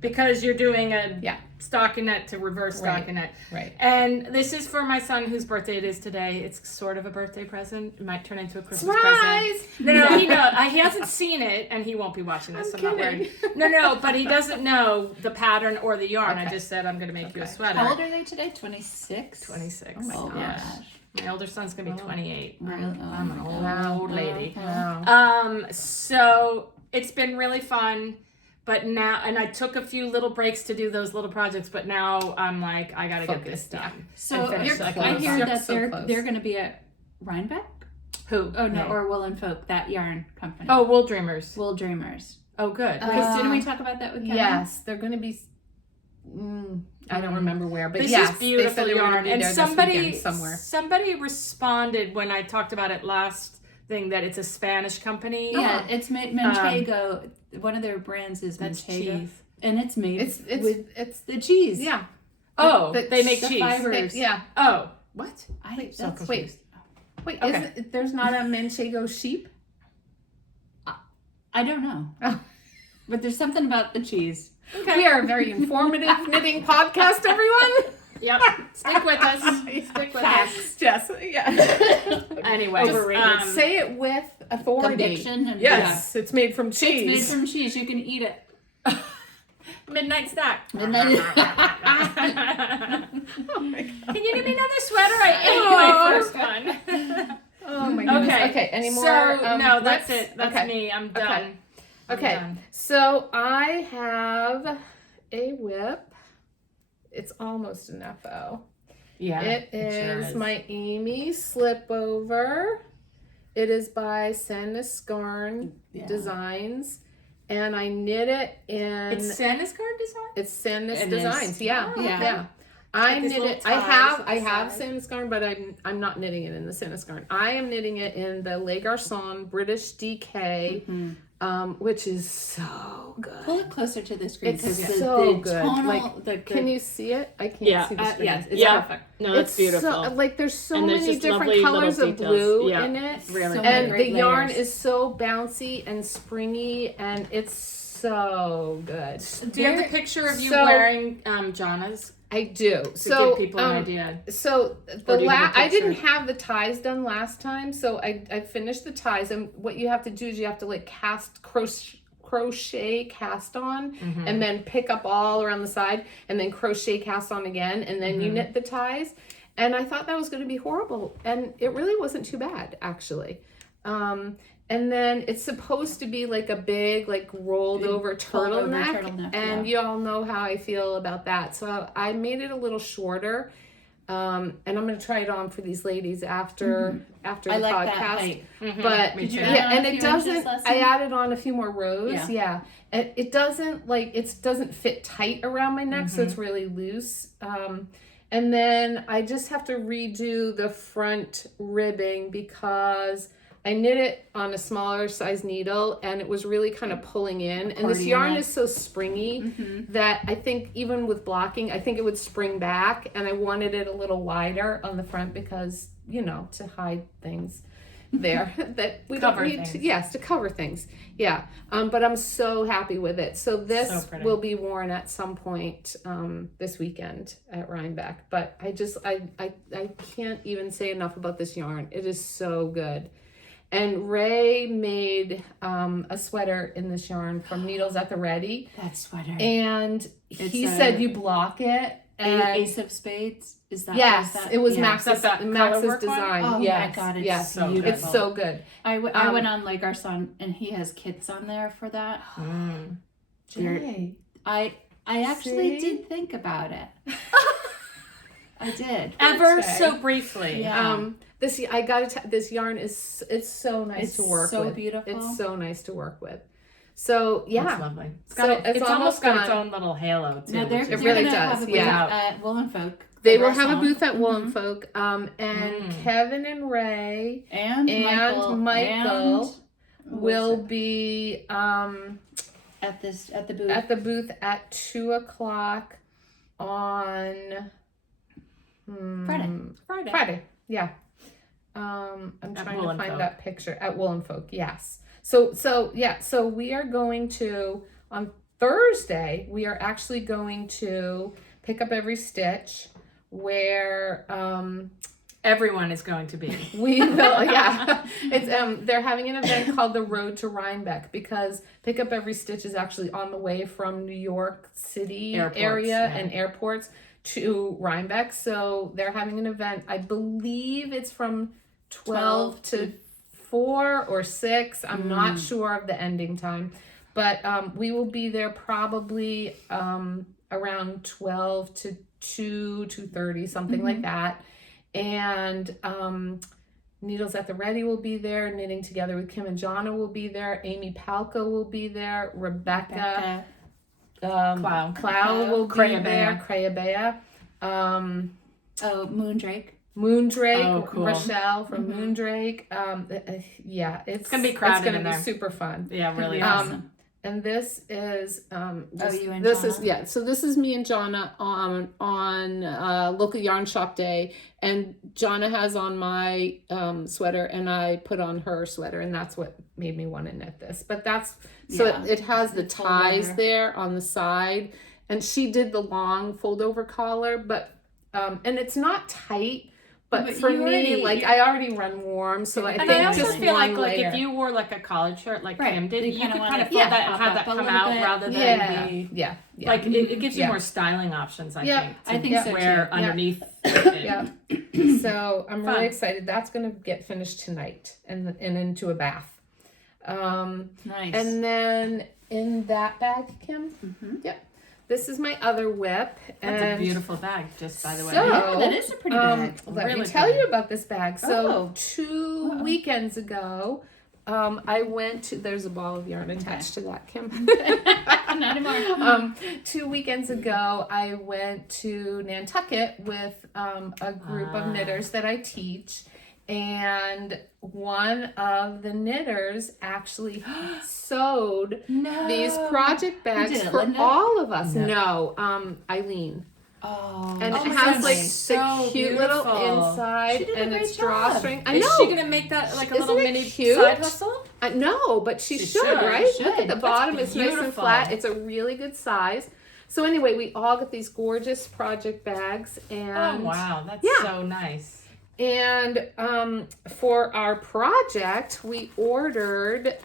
Because you're doing a Yeah. stockinette to reverse Right. stockinette. Right. And this is for my son whose birthday it is today. It's sort of a birthday present. It might turn into a Christmas present. Surprise! No, he hasn't seen it, and he won't be watching this. I'm not kidding. worried. No, but he doesn't know the pattern or the yarn. I Okay. just said I'm going to make you a Okay. sweater. How old are they today? 26? 26. Oh my Oh, gosh. gosh. My older son's going to be 28. Really? I'm an Wow. old lady. Wow. So it's been really fun. But now, and I took a few little breaks to do those little projects, but now I'm like, I gotta get this Focused, yeah. done. So and finish you're, so I can I move hear on. that So close. they're going to be at Rhinebeck? Who? Oh, no, or Wool and Folk, that yarn company. Oh, WoolDreamers. WoolDreamers. Oh, good. Because didn't we talk about that with Kevin? Yes, they're going to be. I don't remember where, but This yes, is beautiful they said they were gonna yarn. be And there this somebody weekend somewhere. somebody responded when I talked about it last thing that it's a Spanish company. Yeah, it's Manchego. One of their brands is That's Manchego. cheese. And it's made with It's the cheese. yeah. Oh, The- they make the cheese. fibers. Yeah. Oh, what? That's so confused. Wait, Okay. there's not a Manchego sheep? I don't know. Oh. But there's something about the cheese. Okay. We are a very informative knitting podcast, everyone. Yep. Stick with us. Stick with us. Jess, yeah. Anyway, Overrated. Say it with authority. Conviction. And Yes, it's made from It's made cheese. from cheese. You can eat it. midnight snack. Midnight. Oh my God. Can you give me another sweater? I ate my first one. Oh my goodness. Okay. Okay. Any more? So no, that's whips? it. That's okay. me. I'm done. Okay. I'm Okay. done. So I have a whip. It's almost an FO. Yeah. It is my Amy Slipover. It is by Sandnes Garn Designs. And I knit it in... It's Sandnes Garn design. It's Sandnes It is. Designs. Yeah. Oh, yeah. I these knit little it. I ties have at the side. Sandnes Garn, but I'm not knitting it in the Sandnes Garn. I am knitting it in the Le Garçon British DK, which is so good. Pull it closer to the screen. It's 'cause so the good. Tonal, Like, can you see it? I can't Yeah. see the screen. Yes, it's Yeah. perfect. No, that's It's beautiful. So, like there's so And there's many just different lovely colors little of details. blue Yeah. in it. Really So nice. And great the yarn layers. is so bouncy and springy, and it's so good. Do you have the picture of you So- wearing Jana's I do. to So give people an idea? So Or do you have a I didn't picture? have the ties done last time, so I finished the ties, and what you have to do is you have to like crochet cast on, and then pick up all around the side, and then crochet cast on again, and then you knit the ties. And I thought that was going to be horrible, and it really wasn't too bad actually. And then it's supposed to be like a big, like rolled over turtleneck, and you all know how I feel about that. So I made it a little shorter, and I'm going to try it on for these ladies after the I like podcast. that height. But Did you yeah, add on and a it few inches doesn't. last I time? added on a few more rows. Yeah. And it doesn't doesn't fit tight around my neck, so it's really loose. And then I just have to redo the front ribbing because I knit it on a smaller size needle, and it was really kind of pulling in. And this yarn is so springy that I think even with blocking, I think it would spring back. And I wanted it a little wider on the front because, to hide things there that we Cover don't need things. to cover things. Yeah. But I'm so happy with it. So this So pretty. will be worn at some point this weekend at Rhinebeck. But I can't even say enough about this yarn. It is so good. And Ray made a sweater in this yarn from Needles at the Ready. That sweater. And he It's said you block it. And Ace of Spades? Is that? yes, is that, it was yeah. Max's, that Max's colorwork one? design. Oh yes, my God, it's yes. so It's beautiful. so good. I went on Le Garçon and he has kits on there for that. Jay. I actually See? did think about it. I did. Ever Jay. so briefly. Yeah. This yarn is so nice It's to work so with. beautiful. It's so nice to work with. So yeah, That's lovely. So It's it's almost got its done. own little halo too. No, they're, which they're is really gonna does, have a booth yeah. at Wool and Folk. they Le will have a Garçon. booth at Wool and Folk. And Kevin and Ray And Michael and will be at the booth. at the booth at 2:00 on Friday. Yeah. I'm At trying Wool to and find Folk. that picture at Wool and Folk. Yes. So we are going to on Thursday. We are actually going to pick up every stitch where everyone is going to be. we will. Yeah, it's they're having an event called the Road to Rhinebeck because Pick Up Every Stitch is actually on the way from New York City Airports, area yeah. and airports to Rhinebeck. So they're having an event. I believe it's from 12 to 4 or 6. I'm not sure of the ending time, but we will be there probably around 12 to 2:30, something like that. And Needles at the Ready will be there. Knitting Together with Kim and Jonna will be there. Amy Palco will be there. Rebecca Clow will be Kraemer. there. Kraemer. Moondrake. Moondrake, Oh, cool. Rochelle from Moondrake. Yeah, it's gonna be crowded It's gonna in be there. super fun. Yeah, really. Awesome. And this is you and this Jonna? is yeah. So this is me and Jonna on local yarn shop day, and Jonna has on my sweater, and I put on her sweater, and that's what made me want to knit this. But that's so Yeah. it has the Fold ties over. there on the side, and she did the long fold over collar, but and it's not tight. But But for you me, already- I already run warm, so I And think I also just feel one like layer. if you wore like a collared shirt like Right. Kim did, You you kinda could wanna kind of Yeah, fold that and pop have up that a come little out bit. rather than yeah, be yeah. like it gives you Yeah. more styling options. I Yeah. think. I think so, wear too. underneath. Yeah. So I'm Fun. really excited. That's going to get finished tonight and into a bath. Nice. And then in that bag, Kim, yep. This is my other whip. That's and a beautiful bag, just by the way. So, yeah, that is a pretty bag. let me Really tell pretty. you about this bag. So Oh. 2 weekends ago, I went to, there's a ball of yarn attached to that, Kim. Not anymore. 2 weekends ago, I went to Nantucket with a group of knitters that I teach, and one of the knitters actually sewed No. these project bags did it, for Linda? all of us. No, Eileen. Oh. And Oh it my has goodness. like So the cute little beautiful. inside She did a and great it's job. drawstring. I Is know. she gonna make that like a Isn't little it mini cute? side hustle? No, but she should, should. right? Should. Look at the That's bottom. It's nice and beautiful. flat. It's a really good size. So anyway, we all got these gorgeous project bags. And Oh, wow. That's Yeah. so nice. And for our project, we ordered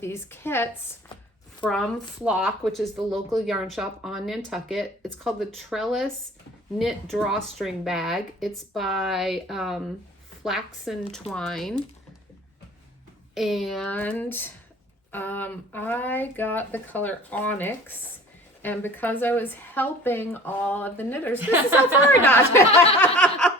these kits from Flock, which is the local yarn shop on Nantucket. It's called the Trellis Knit Drawstring Bag. It's by Flaxen Twine. And I got the color Onyx. And because I was helping all of the knitters, this is how far I got.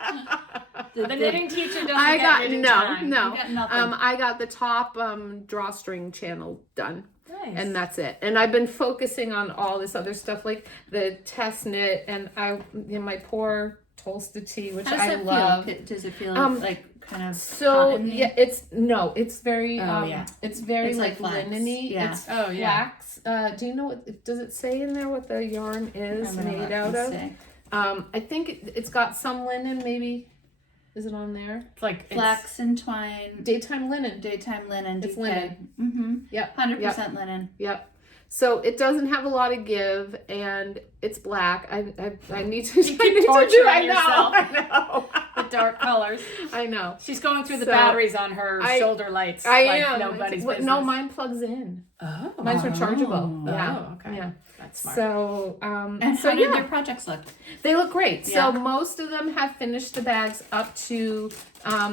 The knitting teacher doesn't I get got knitting no. time. You got nothing. I got the top drawstring channel done, Nice. and that's it. And I've been focusing on all this other stuff like the test knit, and my poor Tolsta tee, which How does I it love. feel? Does it feel like kind of So cotton-y? yeah, it's very yeah. it's very It's like like flax. linen-y. Yeah. It's Oh, yeah. flax. Do you know what? Does it say in there what the yarn is I'm gonna made look out and of? see. I think it's got some linen. Maybe is it on there? It's like Flax and twine, Daytime linen. daytime linen. It's DK. linen. Mm-hmm. Yep. 100% linen. Yep. So it doesn't have a lot of give, and it's black. I need to. keep I need to torturing do. I know. yourself. I know. the dark colors. I know. She's going through the So, batteries on her shoulder lights. I like am. nobody's Well, business. no, mine plugs in. Oh. Mine's rechargeable. Oh. Yeah. Oh, okay. Yeah. That's smart. So, And so how did yeah, their projects look? they look great. Yeah. So most of them have finished the bags up to,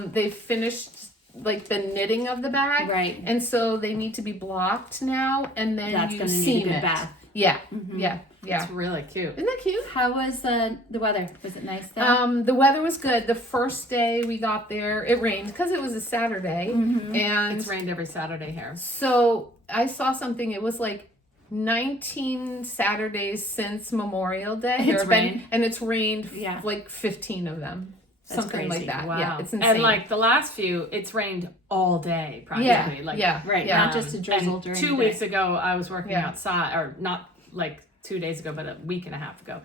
they've finished like the knitting of the bag. Right. And so they need to be blocked now, and then That's you going to need seam a good it. bath. Yeah. Mhm. Yeah. Yeah. It's really cute. Isn't that cute? How was the weather? Was it nice there? The weather was good. The first day we got there, it rained because it was a Saturday, and It's rained every Saturday here. so I saw something. It was like 19 Saturdays since Memorial Day. It's There have been- rained? and it's rained Yeah. like 15 of them. That's Something crazy. like that. Wow. Yeah, it's insane. And like the last few, it's rained all day practically. yeah, Like yeah, Right, yeah. not just a drizzle and during 2 the day. weeks ago, I was working Yeah. outside, or not like 2 days ago, but a week and a half ago.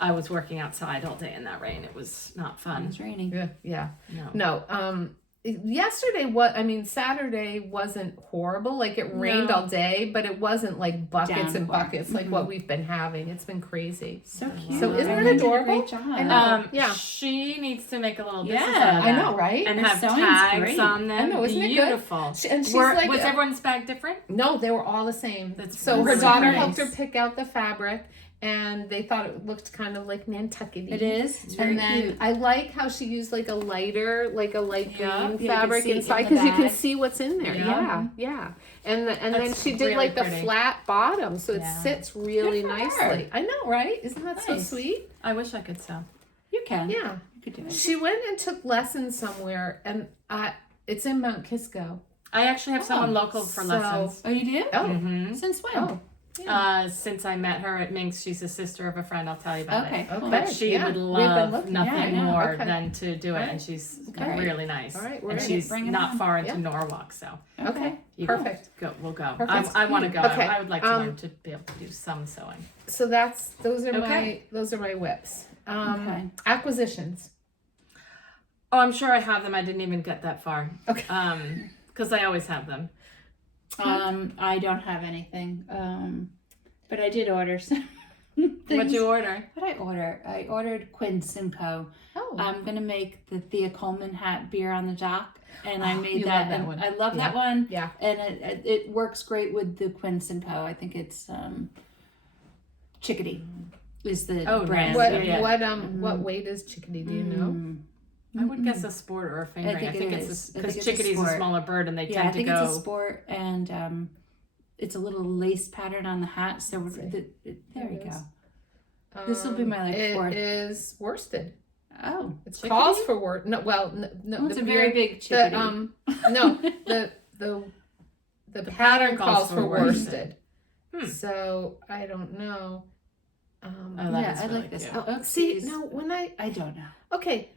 I was working outside all day in that rain. It was not It fun. was raining. Yeah, yeah. No. No, Saturday wasn't horrible. Like it rained No. all day, but it wasn't like buckets and Downpour. buckets like what we've been having. It's been crazy. So cute. So isn't Everyone that did a adorable? Great job. I know. Yeah. She needs to make a little business Yeah, out of I that. know, right? And Her have sewing's tags great. on them. I know, isn't it good? Beautiful. And she's Were- like, was everyone's bag different? no, they were all the same. That's So her really daughter nice. helped her pick out the fabric, and they thought it looked kind of like Nantucket. It is. It's very And then cute. I like how she used like a light Yeah. green Yeah, you can fabric see it in inside the because you can bag. see what's in there. Yeah. Yeah. And then That's she did really like the pretty. flat bottom, so it Yeah. sits really Good for nicely. her. I know, right? Isn't that so Nice. sweet? I wish I could sew. You can. Yeah. You could do it. She went and took lessons somewhere, and it's in Mount Kisco. I actually have someone Oh, local for so- lessons. Oh, you do? Oh. Mhm. Since when? Oh. Yeah. Since I met her at Minx, she's a sister of a friend. I'll tell you about Okay. it. Cool. But she Yeah. would We've been love looking. nothing Yeah, I know. more Okay. than to do it, All right. and she's Okay. really nice. All right, we're and gonna she's bring it not on. far into Yeah. Norwalk, so Okay. you Perfect. We'll go. Perfect. I want to go. Okay. I would like to Um, learn to be able to do some sewing. So those are Okay. my whips. Okay. Acquisitions. Oh, I'm sure I have them. I didn't even get that far. Okay. Because I always have them. I don't have anything. But I did order some things. What'd you order? What did I order? I ordered Quince & Co. Oh. I'm gonna make the Thea Coleman hat beer on the dock, and I made you that. love that and one. I love Yeah. that one. Yeah. And it works great with the Quince & Co. I think it's Chickadee is the Oh, brand. nice. What Yeah. what weight is chickadee? Do you know? I would guess a sport or a fingering. think I think it it's is. I because think it's a chickadee's a sport. smaller bird and they Yeah, I tend to think go. it's a sport, and it's a little lace pattern on the hat. So there you go. This will be my, like, fourth. It is worsted. Oh, It Chickadee? calls for word. No, well, no. well, it's the a very beer- big chickadee. no, the pattern calls for worsted. Hmm. So I don't know. Oh, yeah, that is I really like this. cute. Oh, See, oopsies. no, when I don't know. okay,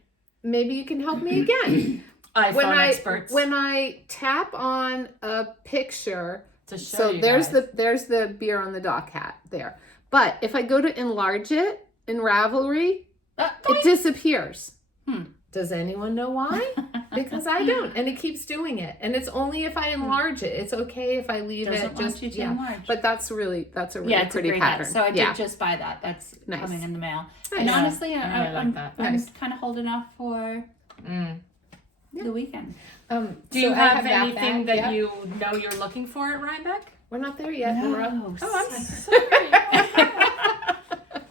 maybe you can help me again. iPhone experts. when I tap on a picture, to show so you there's guys. there's the beer on the dock hat there. But if I go to enlarge it in Ravelry, it disappears. Does anyone know why? Because I don't, and it keeps doing it. And it's only if I enlarge it. It's okay if I leave Doesn't it want just you to enlarge. But that's a really it's a pretty great pattern. hat. So I did just buy that. That's Nice. coming in the mail. Nice. And Yeah. honestly, I really like that. I'm Nice. kind of holding off for the weekond. Do you so I have that anything back. that Yep. you know you're looking for at Rhinebeck? We're not there yet. No. We're up. Oh, I'm sorry.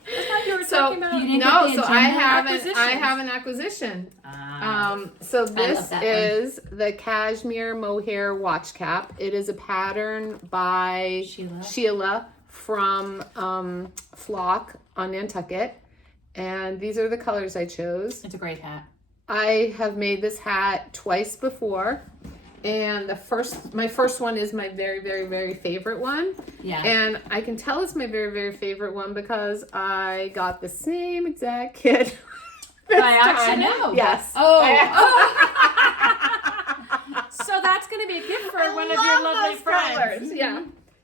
I thought you were So talking about. You didn't no, get the so I agenda? have Acquisitions. an acquisition. Ah. So love this that is the Cashmere Mohair watch cap. It is a pattern by Sheila from Flock on Nantucket, and these are the colors I chose. It's a great hat. I have made this hat twice before, and my first one is my very, very, very favorite one. Yeah. And I can tell it's my very, very favorite one because I got the same exact kit. By time. accident? know. Yes. So that's going to be a gift for I one of love your lovely those friends. colors. Yeah.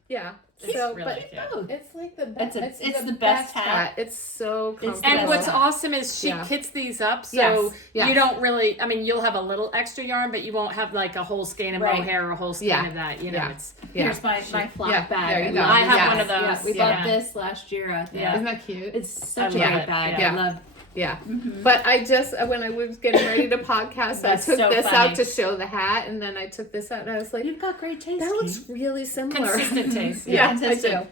Yeah. It's So, really but cute. it's like the best. It's the best hat. It's so comfortable. It's the And best what's hat. awesome is she Yeah. kits these up, so Yes. you don't really. I mean, you'll have a little extra yarn, but you won't have like a whole skein of Right. mohair or a whole skein Yeah. of that. You know, Yeah. it's. Yeah. Here's my flock Yeah, bag. there you I go. love I have Yes. one of those. Yeah, we yeah. bought this last year. I think. Yeah. Isn't that cute? It's such a love great it. bag. Yeah. I love. Yeah. But I just, when I was getting ready to podcast, I That's took so this funny. out to show the hat, and then I took this out, and I was like, You've got great taste. that Kate. looks really similar. Consistent taste. Yeah, Consistent. I do.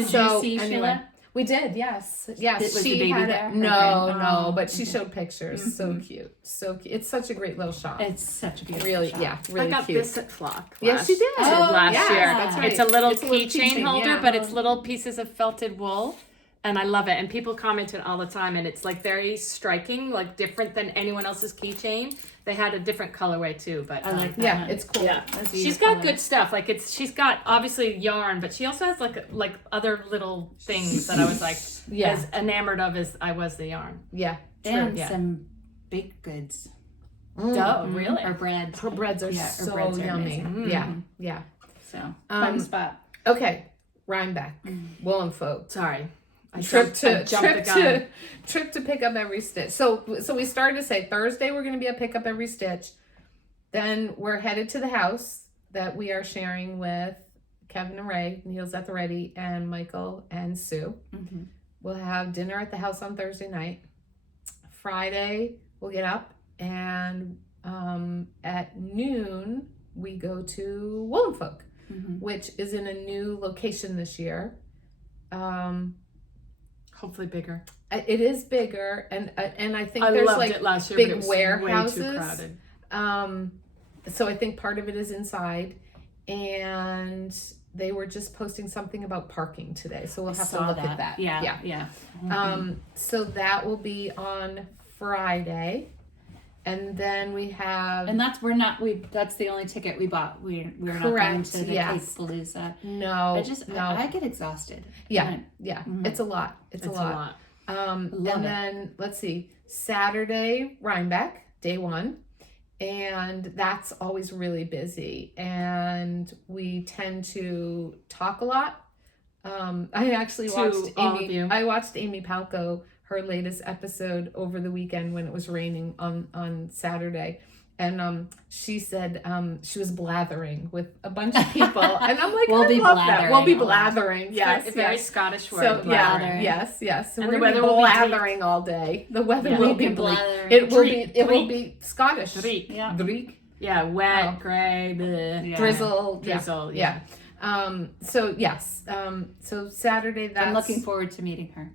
Did So, you see anyway. Sheila? We did, yes. Yes. Was the she baby had there? No, Okay. no, Oh, but she showed pictures. So Mhm. cute. So cute. It's such a great little shop. It's such a beautiful Really, shop. yeah, really I got cute. this at Flock. Yes, you did. Last yes, year. that's right. It's a little It's a little keychain keychain, holder, yeah. but it's little pieces of felted wool. And I love it. And people comment it all the time. And it's like very striking, like different than anyone else's keychain. They had a different colorway too. But I like that. Yeah, one. it's cool. yeah, That's she's beautiful. got good stuff. Like she's got obviously yarn, but she also has like other little things that I was like Yeah. as enamored of as I was the yarn. Yeah. And yeah. some baked goods Mm. Oh, really? or bread. Her breads are Yeah, her so breads are yummy. amazing. Yeah, Mm. yeah. So fun Um, spot. Okay, Rhinebeck, Woolen Folk. Sorry, I Trip jumped the gun. to pick up every stitch. So we started to say Thursday we're going to be at pick up every stitch. Then we're headed to the house that we are sharing with Kevin and Ray, Neil's at the ready, and Michael and Sue. Mm-hmm. We'll have dinner at the house on Thursday night. Friday we'll get up and at noon we go to Woolen Folk, Mm-hmm. which is in a new location this year. Hopefully bigger. It is bigger, and I think I there's loved like it last year, big but it was warehouses. way too crowded. So I think part of it is inside, and they were just posting something about parking today, so we'll have to look at that. Yeah. Mm-hmm. So that will be on Friday, and then we have And that's that's the only ticket we bought. We're not going Correct, to the yes. Cape Palooza. no. I get exhausted. Yeah, Right. yeah. Mhm. It's a lot. It's a lot. Love And it. then let's see, Saturday Rhinebeck, day one, and that's always really busy, and we tend to talk a lot. I actually To watched all of Amy. you. I watched Amy Palco, her latest episode over the weekend when it was raining on Saturday. And she said she was blathering with a bunch of people, and I'm like, We'll I be love that. We'll be blathering. blathering. Yes, It's very yes. Scottish word. So yeah, blathering. yes. So And we're the gonna be weather will be blathering all day. The weather Yeah. will We'll be be bleak. blathering. It will Dreek, be. It will dreek. be Scottish. Dreek. Yeah. Greek. Yeah, wet, Oh. gray, bleh. Yeah. Drizzle. Drizzle, Yeah. So yes. So Saturday. That's. I'm looking forward to meeting her.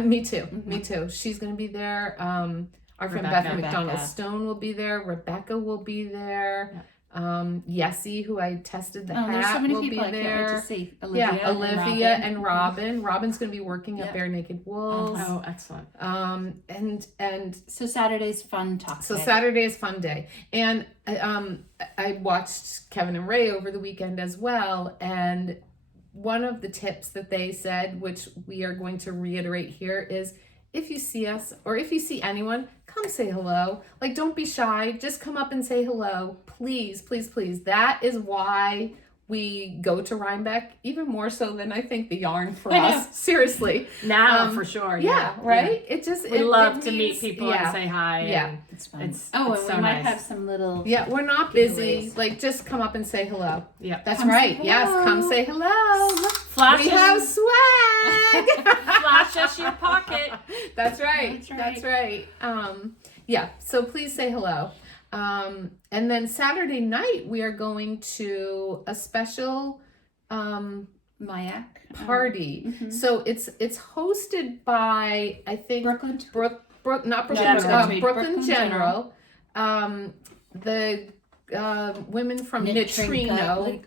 Me too. Mhm. Me too. She's gonna be there. Our friend Rebecca. Beth McDonald Rebecca. Stone will be there. Rebecca will be there. Yessie, who I tested the Oh, there's hat, so many will people be I can't wait there. to see. Olivia Yeah, Olivia and Robin. Robin. Robin's going to be working at Yeah. Bare Naked Wolves. Oh, excellent. And So Saturday's fun talk. so day. Saturday is fun day. And I watched Kevin and Ray over the weekend as well. And one of the tips that they said, which we are going to reiterate here, is if you see us or if you see anyone, come say hello. Like, don't be shy. Just come up and say hello. Please, please, please. That is why we go to Rhinebeck even more so than I think the yarn for I know. us. Seriously. Now for sure. Yeah, right? It just We it love it to meet people and say hi. Yeah. And It's fun. It's and so we might nice. have some little. Yeah, we're not busy. Giveaways. Like, just come up and say hello. Yeah. That's Come say right. hello. Yes, come say hello. Flash We have swag. flash us your pocket. That's right. That's right. That's right. Yeah, so please say hello. And then Saturday night, we are going to a special Mayak. party. So it's hosted by, I think, Brooklyn. not Brooklyn, General. Brooklyn General. The women from Neutrino.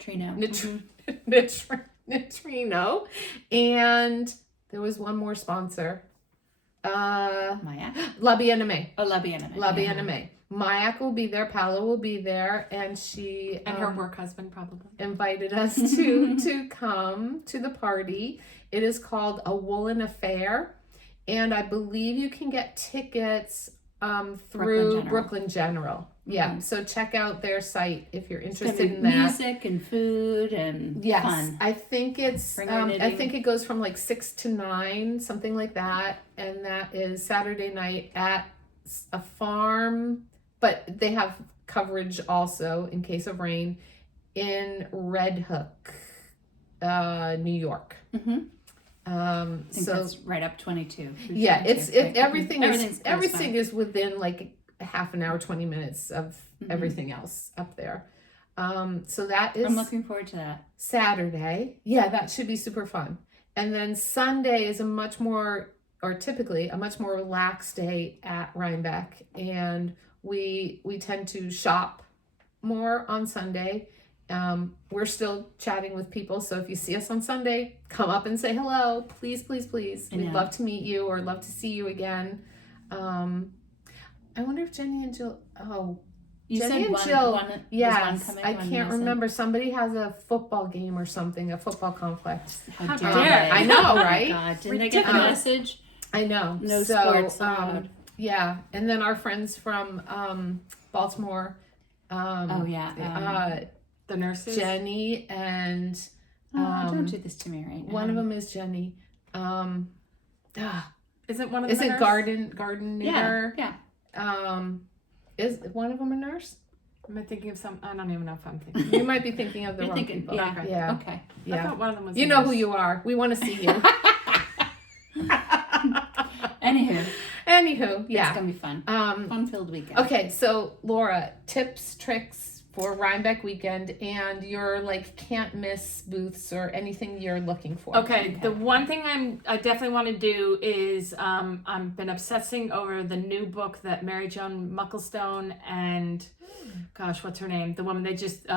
Neutrino. And there was one more sponsor. Mayak. La Bien-Aimée. Oh, La Bien. La Bien-Aimée. Mayak will be there, Paolo will be there, and she And her work husband, probably. invited us to come to the party. It is called A Woolen Affair, and I believe you can get tickets through Brooklyn General. Yeah, so check out their site if you're interested in that. Music and food and fun. I think it's Bring your I knitting. think it goes from like 6 to 9, something like that, and that is Saturday night at a farm, but they have coverage also in case of rain in Red Hook, New York. I think So that's right up 22. yeah, it's right? everything Everything's is close everything by. is within like a half an hour, 20 minutes of everything else up there. So that is I'm looking forward to that. Saturday. Yeah, that should be super fun. And then Sunday is typically a much more relaxed day at Rhinebeck, and we tend to shop more on Sunday. We're still chatting with people, so if you see us on Sunday, come up and say hello, please, please, please. We'd love to meet you or love to see you again. I wonder if Jenny and Jill. Oh, You Jenny said and one, Jill. one, Yes, coming, I one can't hasn't. remember. Somebody has a football game or something, a football complex. How dare dare they? they? I know, Oh my right? God. Didn't they get the message? I know. No So, sports allowed. Yeah, and then our friends from Baltimore. Oh yeah. The nurses. Jenny and Don't do this to me right now. one of them is Jenny. Isn't one of them Is a it nurse? garden knitter? Yeah. Is one of them a nurse? Am I thinking of some? I don't even know if I'm thinking. You might be thinking of the You're wrong thinking. people. Yeah. Okay. Yeah. Okay. I Yeah. thought one of them was. You a know nurse. who you are. We want to see you. Anywho, Anywho, yeah. it's gonna be fun. Fun-filled weekend. Okay, so Laura, tips, tricks for Rhinebeck weekend and your like can't miss booths or anything you're looking for. Okay, the one thing I definitely want to do is I've been obsessing over the new book that Mary Joan Mucklestone and gosh, what's her name? The woman they just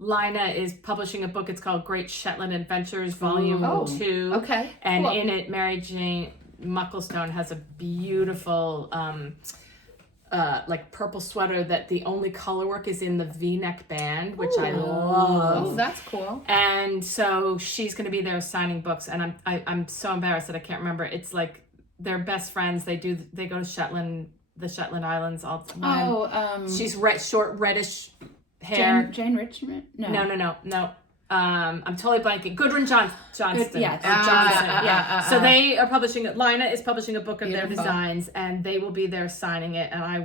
Lina is publishing a book. It's called Great Shetland Adventures Volume 2. Okay. And cool. in it, Mary Jane Mucklestone has a beautiful like purple sweater that the only color work is in the V-neck band, which I love. Oh, that's cool. And so she's going to be there signing books, and I'm so embarrassed that I can't remember. It's like they're best friends. They go to Shetland, the Shetland Islands all the time. She's short reddish hair. Jane Richmond? No. I'm totally blanking. Gudrun Johnston. Yeah. Johnson. Yeah. So they are publishing it. Lina is publishing a book of their Beautiful. designs, and they will be there signing it. And I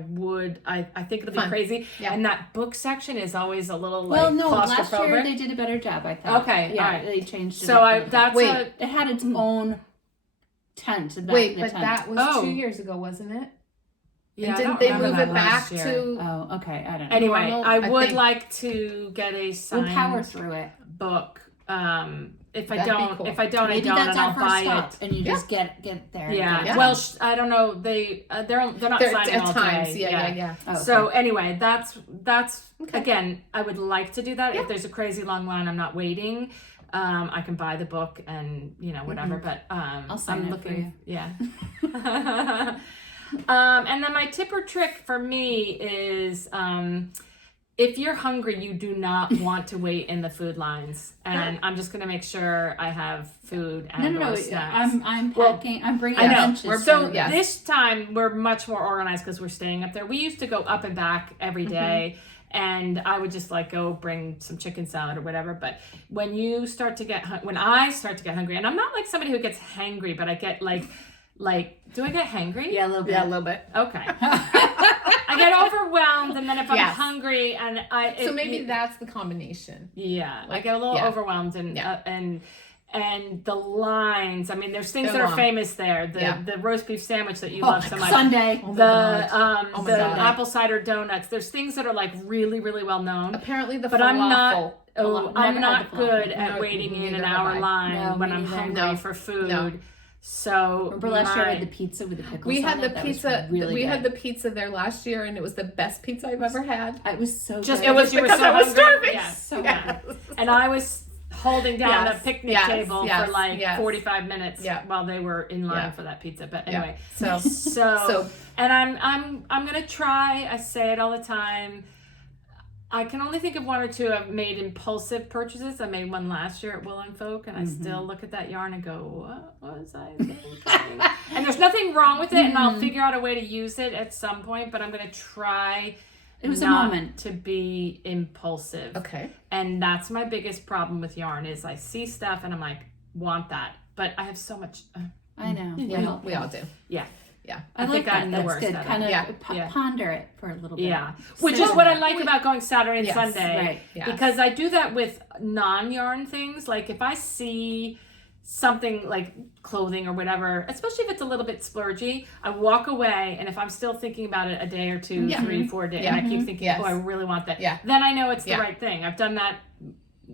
think it'll be crazy. Yeah. And that book section is always a little like Well, no, last year claustrophobic. they did a better job, I thought. Okay, Yeah, all right. they changed it. So up. that's It had its own tent. Wait, the but tent. that was Oh. 2 years ago, wasn't it? yeah. And I didn't don't they remember move that it back last year. to Oh, okay. I don't know. Anyway, normal? I I would think- like to get a We'll signed power through it. book. If I That'd be don't, cool. if I don't, Maybe I don't, that's and our I'll first buy stop, it. and you just get there. Yeah. Yeah. Well, I don't know. They're not There- signing at all times? day. Yeah. Oh, okay. So anyway, that's Okay. again. I would like to do that. Yeah. If there's a crazy long line, I'm not waiting. I can buy the book and whatever. But I'll sign I'm it looking. for you. Yeah. And then my tip or trick for me is if you're hungry, you do not want to wait in the food lines. And I'm just going to make sure I have food and No. or snacks. I'm Well, packing. I'm bringing I know. lunches. So for- yes. this time we're much more organized because we're staying up there. We used to go up and back every day. and I would just like go bring some chicken salad or whatever. But when I start to get hungry, and I'm not like somebody who gets hangry, but I get like, do I get hangry? Yeah, a little bit. Yeah, a little bit. Okay. I get overwhelmed, and then if I'm hungry and so maybe that's the combination. Yeah, I get a little overwhelmed, and the lines. I mean, there's things that are famous there. The roast beef sandwich that you love so much. Sunday. The apple cider donuts. There's things that are like really, really well known. Apparently the but falafel. I'm not good at waiting in an hour line when I'm hungry for food. No. So remember last year we had the pizza with the pickles. We had the that pizza. Really had the pizza there last year, and it was the best pizza I've ever had. It was so just good. it was because I was starving. Yeah. So good. And I was holding down a picnic table for like 45 minutes while they were in line for that pizza. But anyway, so and I'm gonna try. I say it all the time. I can only think of one or two I've made impulsive purchases. I made one last year at Wool and Folk, and I still look at that yarn and go, what was I thinking? And there's nothing wrong with it, and I'll figure out a way to use it at some point, but I'm going to try a moment to be impulsive. Okay. And that's my biggest problem with yarn is I see stuff and I'm like, want that. But I have so much. I know. We all do. Yeah. Yeah, I like that. That's good. Kind of ponder it for a little bit. Yeah, which is what I like about going Saturday and Sunday. Right. Yes. Because I do that with non-yarn things. Like if I see something like clothing or whatever, especially if it's a little bit splurgy, I walk away, and if I'm still thinking about it a day or two, 3, 4 days, and I keep thinking, oh, I really want that. Yeah. Then I know it's the right thing. I've done that.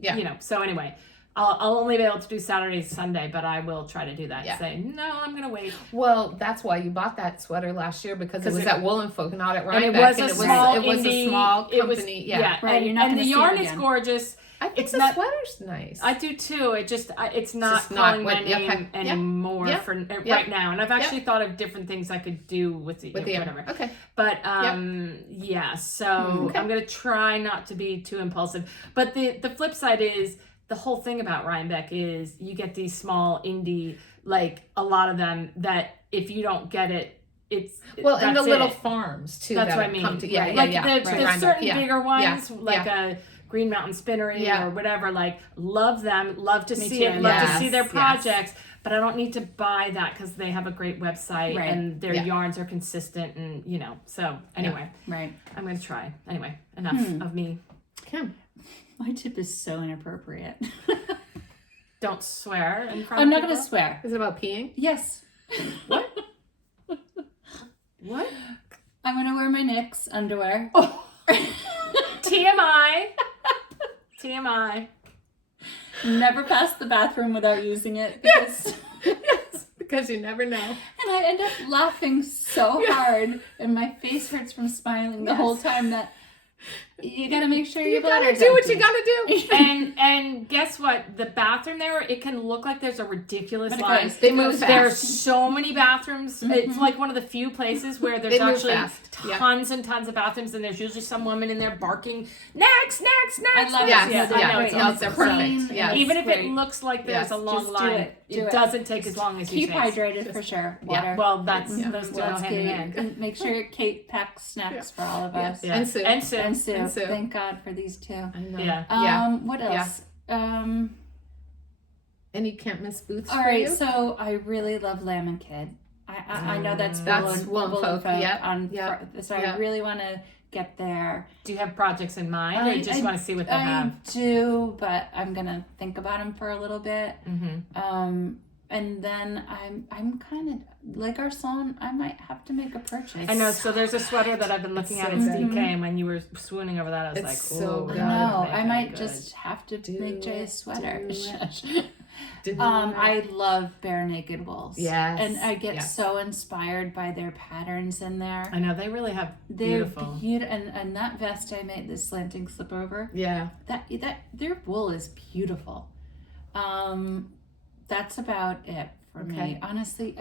Yeah. So anyway. I'll only be able to do Saturday, Sunday, but I will try to do that. Yeah. Say, no, I'm going to wait. Well, that's why you bought that sweater last year, because it was at Wool and Folk, not at Rhinebeck. And it was a small company. Right. You're not and the yarn is gorgeous. I think the sweater's nice. I do too. It's not calling my name anymore for right now. And I've actually thought of different things I could do with the whatever. Okay. But so I'm going to try not to be too impulsive. But the flip side is, the whole thing about Rhinebeck is you get these small indie, like a lot of them that if you don't get it, and the little farms too. That's what I mean. The certain bigger ones, like a Green Mountain Spinnery or whatever. Like love them, love to see it, love to see their projects. But I don't need to buy that because they have a great website and their yarns are consistent, and So anyway, I'm going to try. Anyway, enough of me. Kim. My tip is so inappropriate. Don't swear in front I'm of not going to swear. Is it about peeing? Yes. What? What? I'm going to wear my Knix underwear. Oh. TMI. TMI. Never pass the bathroom without using it. Because you never know. And I end up laughing so hard, and my face hurts from smiling the whole time that... You gotta make sure you gotta do what you gotta do. And guess what? The bathroom there, it can look like there's a ridiculous line. They move fast. There's so many bathrooms. It's like one of the few places where there's actually tons and tons of bathrooms, and there's usually some woman in there barking, next. I love it. I know, it's perfect. Yes. Even if it looks like there's a long line, it doesn't take as long as you think. Keep hydrated for sure. Water. Yeah. Well, those two go hand in hand. And make sure Kate packs snacks for all of us. Yeah. And Sue. Thank God for these two. I know. Yeah. What else? Any can't miss boots all for right, you? so I really love Lamb & Kid. I know that's Wool and Folk. So I really want to get there. Do you have projects in mind, or you just want to see what they have? I do, but I'm gonna think about them for a little bit. And then I'm kind of like Garçon. I might have to make a purchase. I know. So there's a sweater that I've been looking at. It's DK, and when you were swooning over that, I was like, so good. No, I might just have to make Jay a sweater. I love bare naked wools. Yes. And I get so inspired by their patterns in there. I know, they really have beautiful. And that vest I made, this slanting slip over. Yeah. That their wool is beautiful. That's about it for me. Honestly,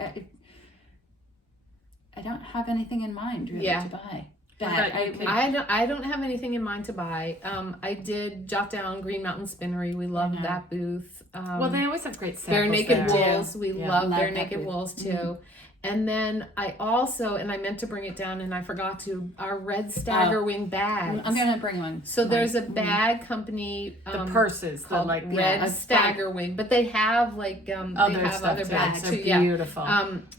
I don't have anything in mind really to buy. I don't have anything in mind to buy. I did jot down Green Mountain Spinnery. We love that booth. Well, they always have great samples. Bare Naked there. Wools. We love Bare Naked Wools too. And then I also, and I meant to bring it down and I forgot to, our red staggerwing bags. I'm gonna bring one. So there's a bag company, The purses, the called like Red Staggerwing, but they have like they have other bags They're too. Yeah. beautiful.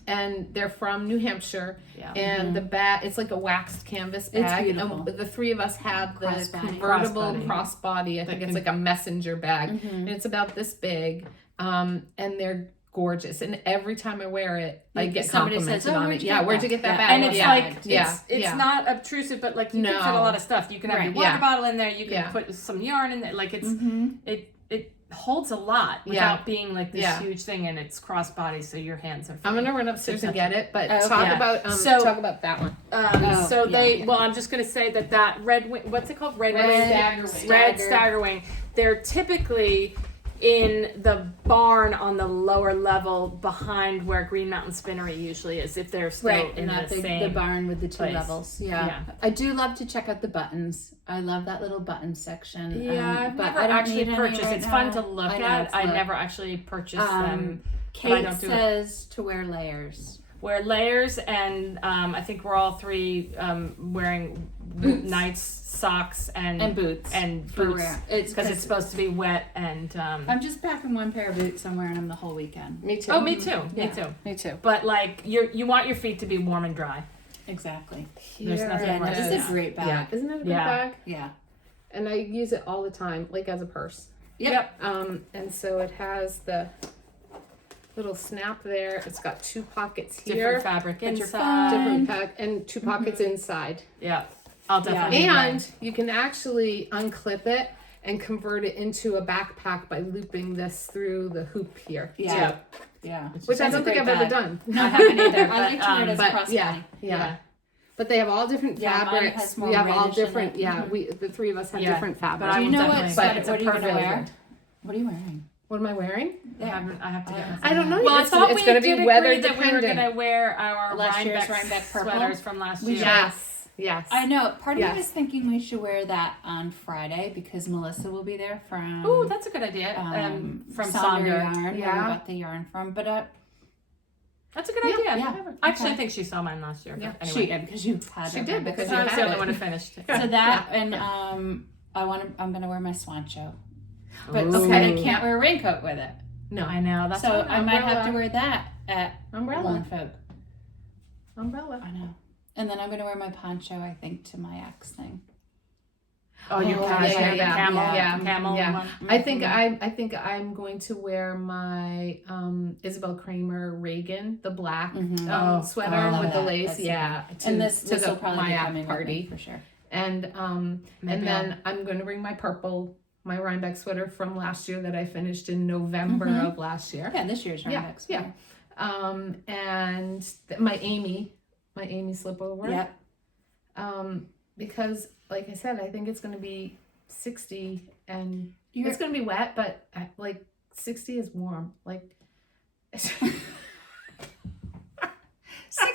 And they're from New Hampshire. Yeah. And the bag, it's like a waxed canvas bag. beautiful. And the three of us have the Crossbody. convertible crossbody. I think it's like a messenger bag, Mm-hmm. and it's about this big. And they're gorgeous, and every time I wear it, I get Somebody complimented says, "Oh, on where'd it. you Yeah, get where'd that?" you get that Yeah. bag? And it's yeah. like yeah, it's not obtrusive, but like you can No. fit a lot of stuff. You can have your Right, water yeah. bottle in there. You can Yeah. put some yarn in there. Like it's it holds a lot Yeah. without being like this Yeah. huge thing, and it's crossbody, so your hands are free. I'm gonna run upstairs and get it, but Oh, talk yeah. about talk about that one. Well, I'm just gonna say that red wing, what's it called? Red Staggerwing. Red Staggerwing. They're typically in the barn on the lower level behind where Green Mountain Spinnery usually is, if they're still in not the the same barn with the 2 place. levels. Yeah. I do love to check out the buttons. I love that little button section. Yeah, I've but never I don't actually need any purchased. right It's now. fun to look I know, at. it's I look. never actually purchased them. but I Kate don't do it. says to wear layers. Wear layers, and I think we're all three wearing nights, socks, and boots. and For boots wear. It's because it's supposed to be wet. And I'm just packing one pair of boots. I'm wearing them the whole weekend. Me too. oh, me too, Yeah. me too. Me too. But like you want your feet to be warm and dry. Exactly. There's nothing Yeah, worse this than is a great bag. Yeah, isn't it a good Yeah. bag? Yeah. And I use it all the time, like as a purse. Yep. And so it has the little snap there. It's got 2 pockets Different here, fabric But you're inside. fine. different pack, and 2 pockets inside. Yeah, I'll definitely. And you can actually unclip it and convert it into a backpack by looping this through the hoop here. Yeah. Yeah. Which I That's a don't think great I've ever bag. done. I haven't either. I like to wear it as a But crossbody. yeah. But they have all different Yeah, mine fabrics. has more We have all reddish in different. it. Yeah, we the 3 of us have Yeah. different But fabrics. I Do you will know definitely- what? But it's What a are you gonna perfect- wear? What are you wearing? What am I wearing? I have to get myself. I don't know. Well, I It's thought it's we gonna did be weather agree that we were dependent. going to wear our Last year's Rhinebeck Rhinebeck purple? sweaters from last year. Yes. I know. Part of me Yes. was thinking we should wear that on Friday because Melissa will be there from Ooh, that's a good idea. From Sonder. Yarn, where Yeah. we got the yarn from. But That's a good idea. yeah. I actually Okay. think she saw mine last year. Yeah. But she anyway. because you had She it did, Rhinebeck because So you I was had the only it. one who finished it. So that and I'm gonna wear my swancho, but Ooh. but I can't wear a raincoat with it. No. I know. That's So what I might have to umbrella. wear that at Umbrella. Folk. Umbrella. I know. And then I'm gonna wear my poncho, I think, to my ex thing. Oh, you Oh, cashmere, yeah, the yeah, camel, yeah. camel Yeah. one. I think I'm going to wear my Isabell Kraemer Reagan, the black Oh, sweater I love with the that. lace. That's Yeah. And this to will probably be my coming party. with me for sure. And Maybe then I'm going to bring my purple, my Rhinebeck sweater from last year that I finished in November of last year. Yeah, this year's Yeah, Rhinebeck. yeah. And my Amy slip over. Yep. Because like I said, I think it's going to be 60 and You're- it's going to be wet, but like 60 is warm. Like 6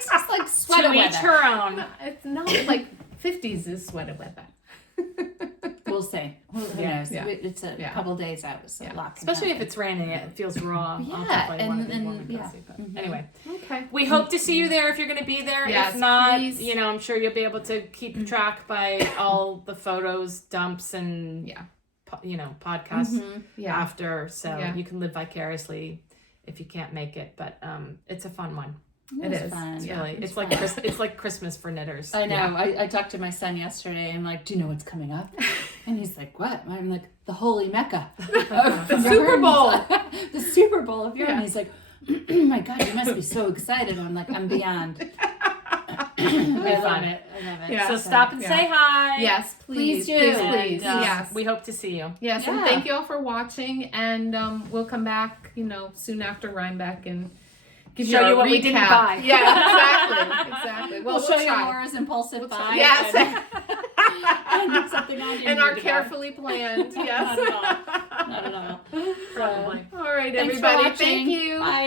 is like sweater To each weather. her own. it's not like 50s is sweater weather. We'll see. Who Yeah, knows? yeah. It's a Yeah. couple days out, so Yeah. a lot can Especially if happen. it's raining, it feels raw. I'll Yeah, definitely want to be and- warm and yeah. cozy. But Mhm. anyway, Okay. we hope to see you there if you're going to be there. Yes, if not, please. you know, I'm sure you'll be able to keep track by all the photos, dumps, and Yeah. podcasts Yeah. after. So Yeah. you can live vicariously if you can't make it. But it's a fun one. It was is. fun. It's Yeah, really, it's fun. like it's like Christmas for knitters. I know. Yeah. I talked to my son yesterday. I'm like, do you know what's coming up? And he's like, what? I'm like, the holy Mecca. The Super Bowl. The Super Bowl of yarn. Yeah. He's like, oh my God, you must be so excited. I'm like, I'm beyond. I love it. I love it. Yeah. So stop and Yeah. say hi. Yes, please. Please do. Please. And, Yes. We hope to see you. Yes, and Yeah. thank you all for watching. And we'll come back, soon after Rhinebeck and give Show you you a what recap. we didn't buy. Yeah, exactly. Well, We'll show you try. Laura's impulsive buy. Yes. And something I didn't And our need to buy. carefully planned. Yes. Not at all. Not at all. Probably. All right, Thanks for everybody. watching. Thank you. Bye.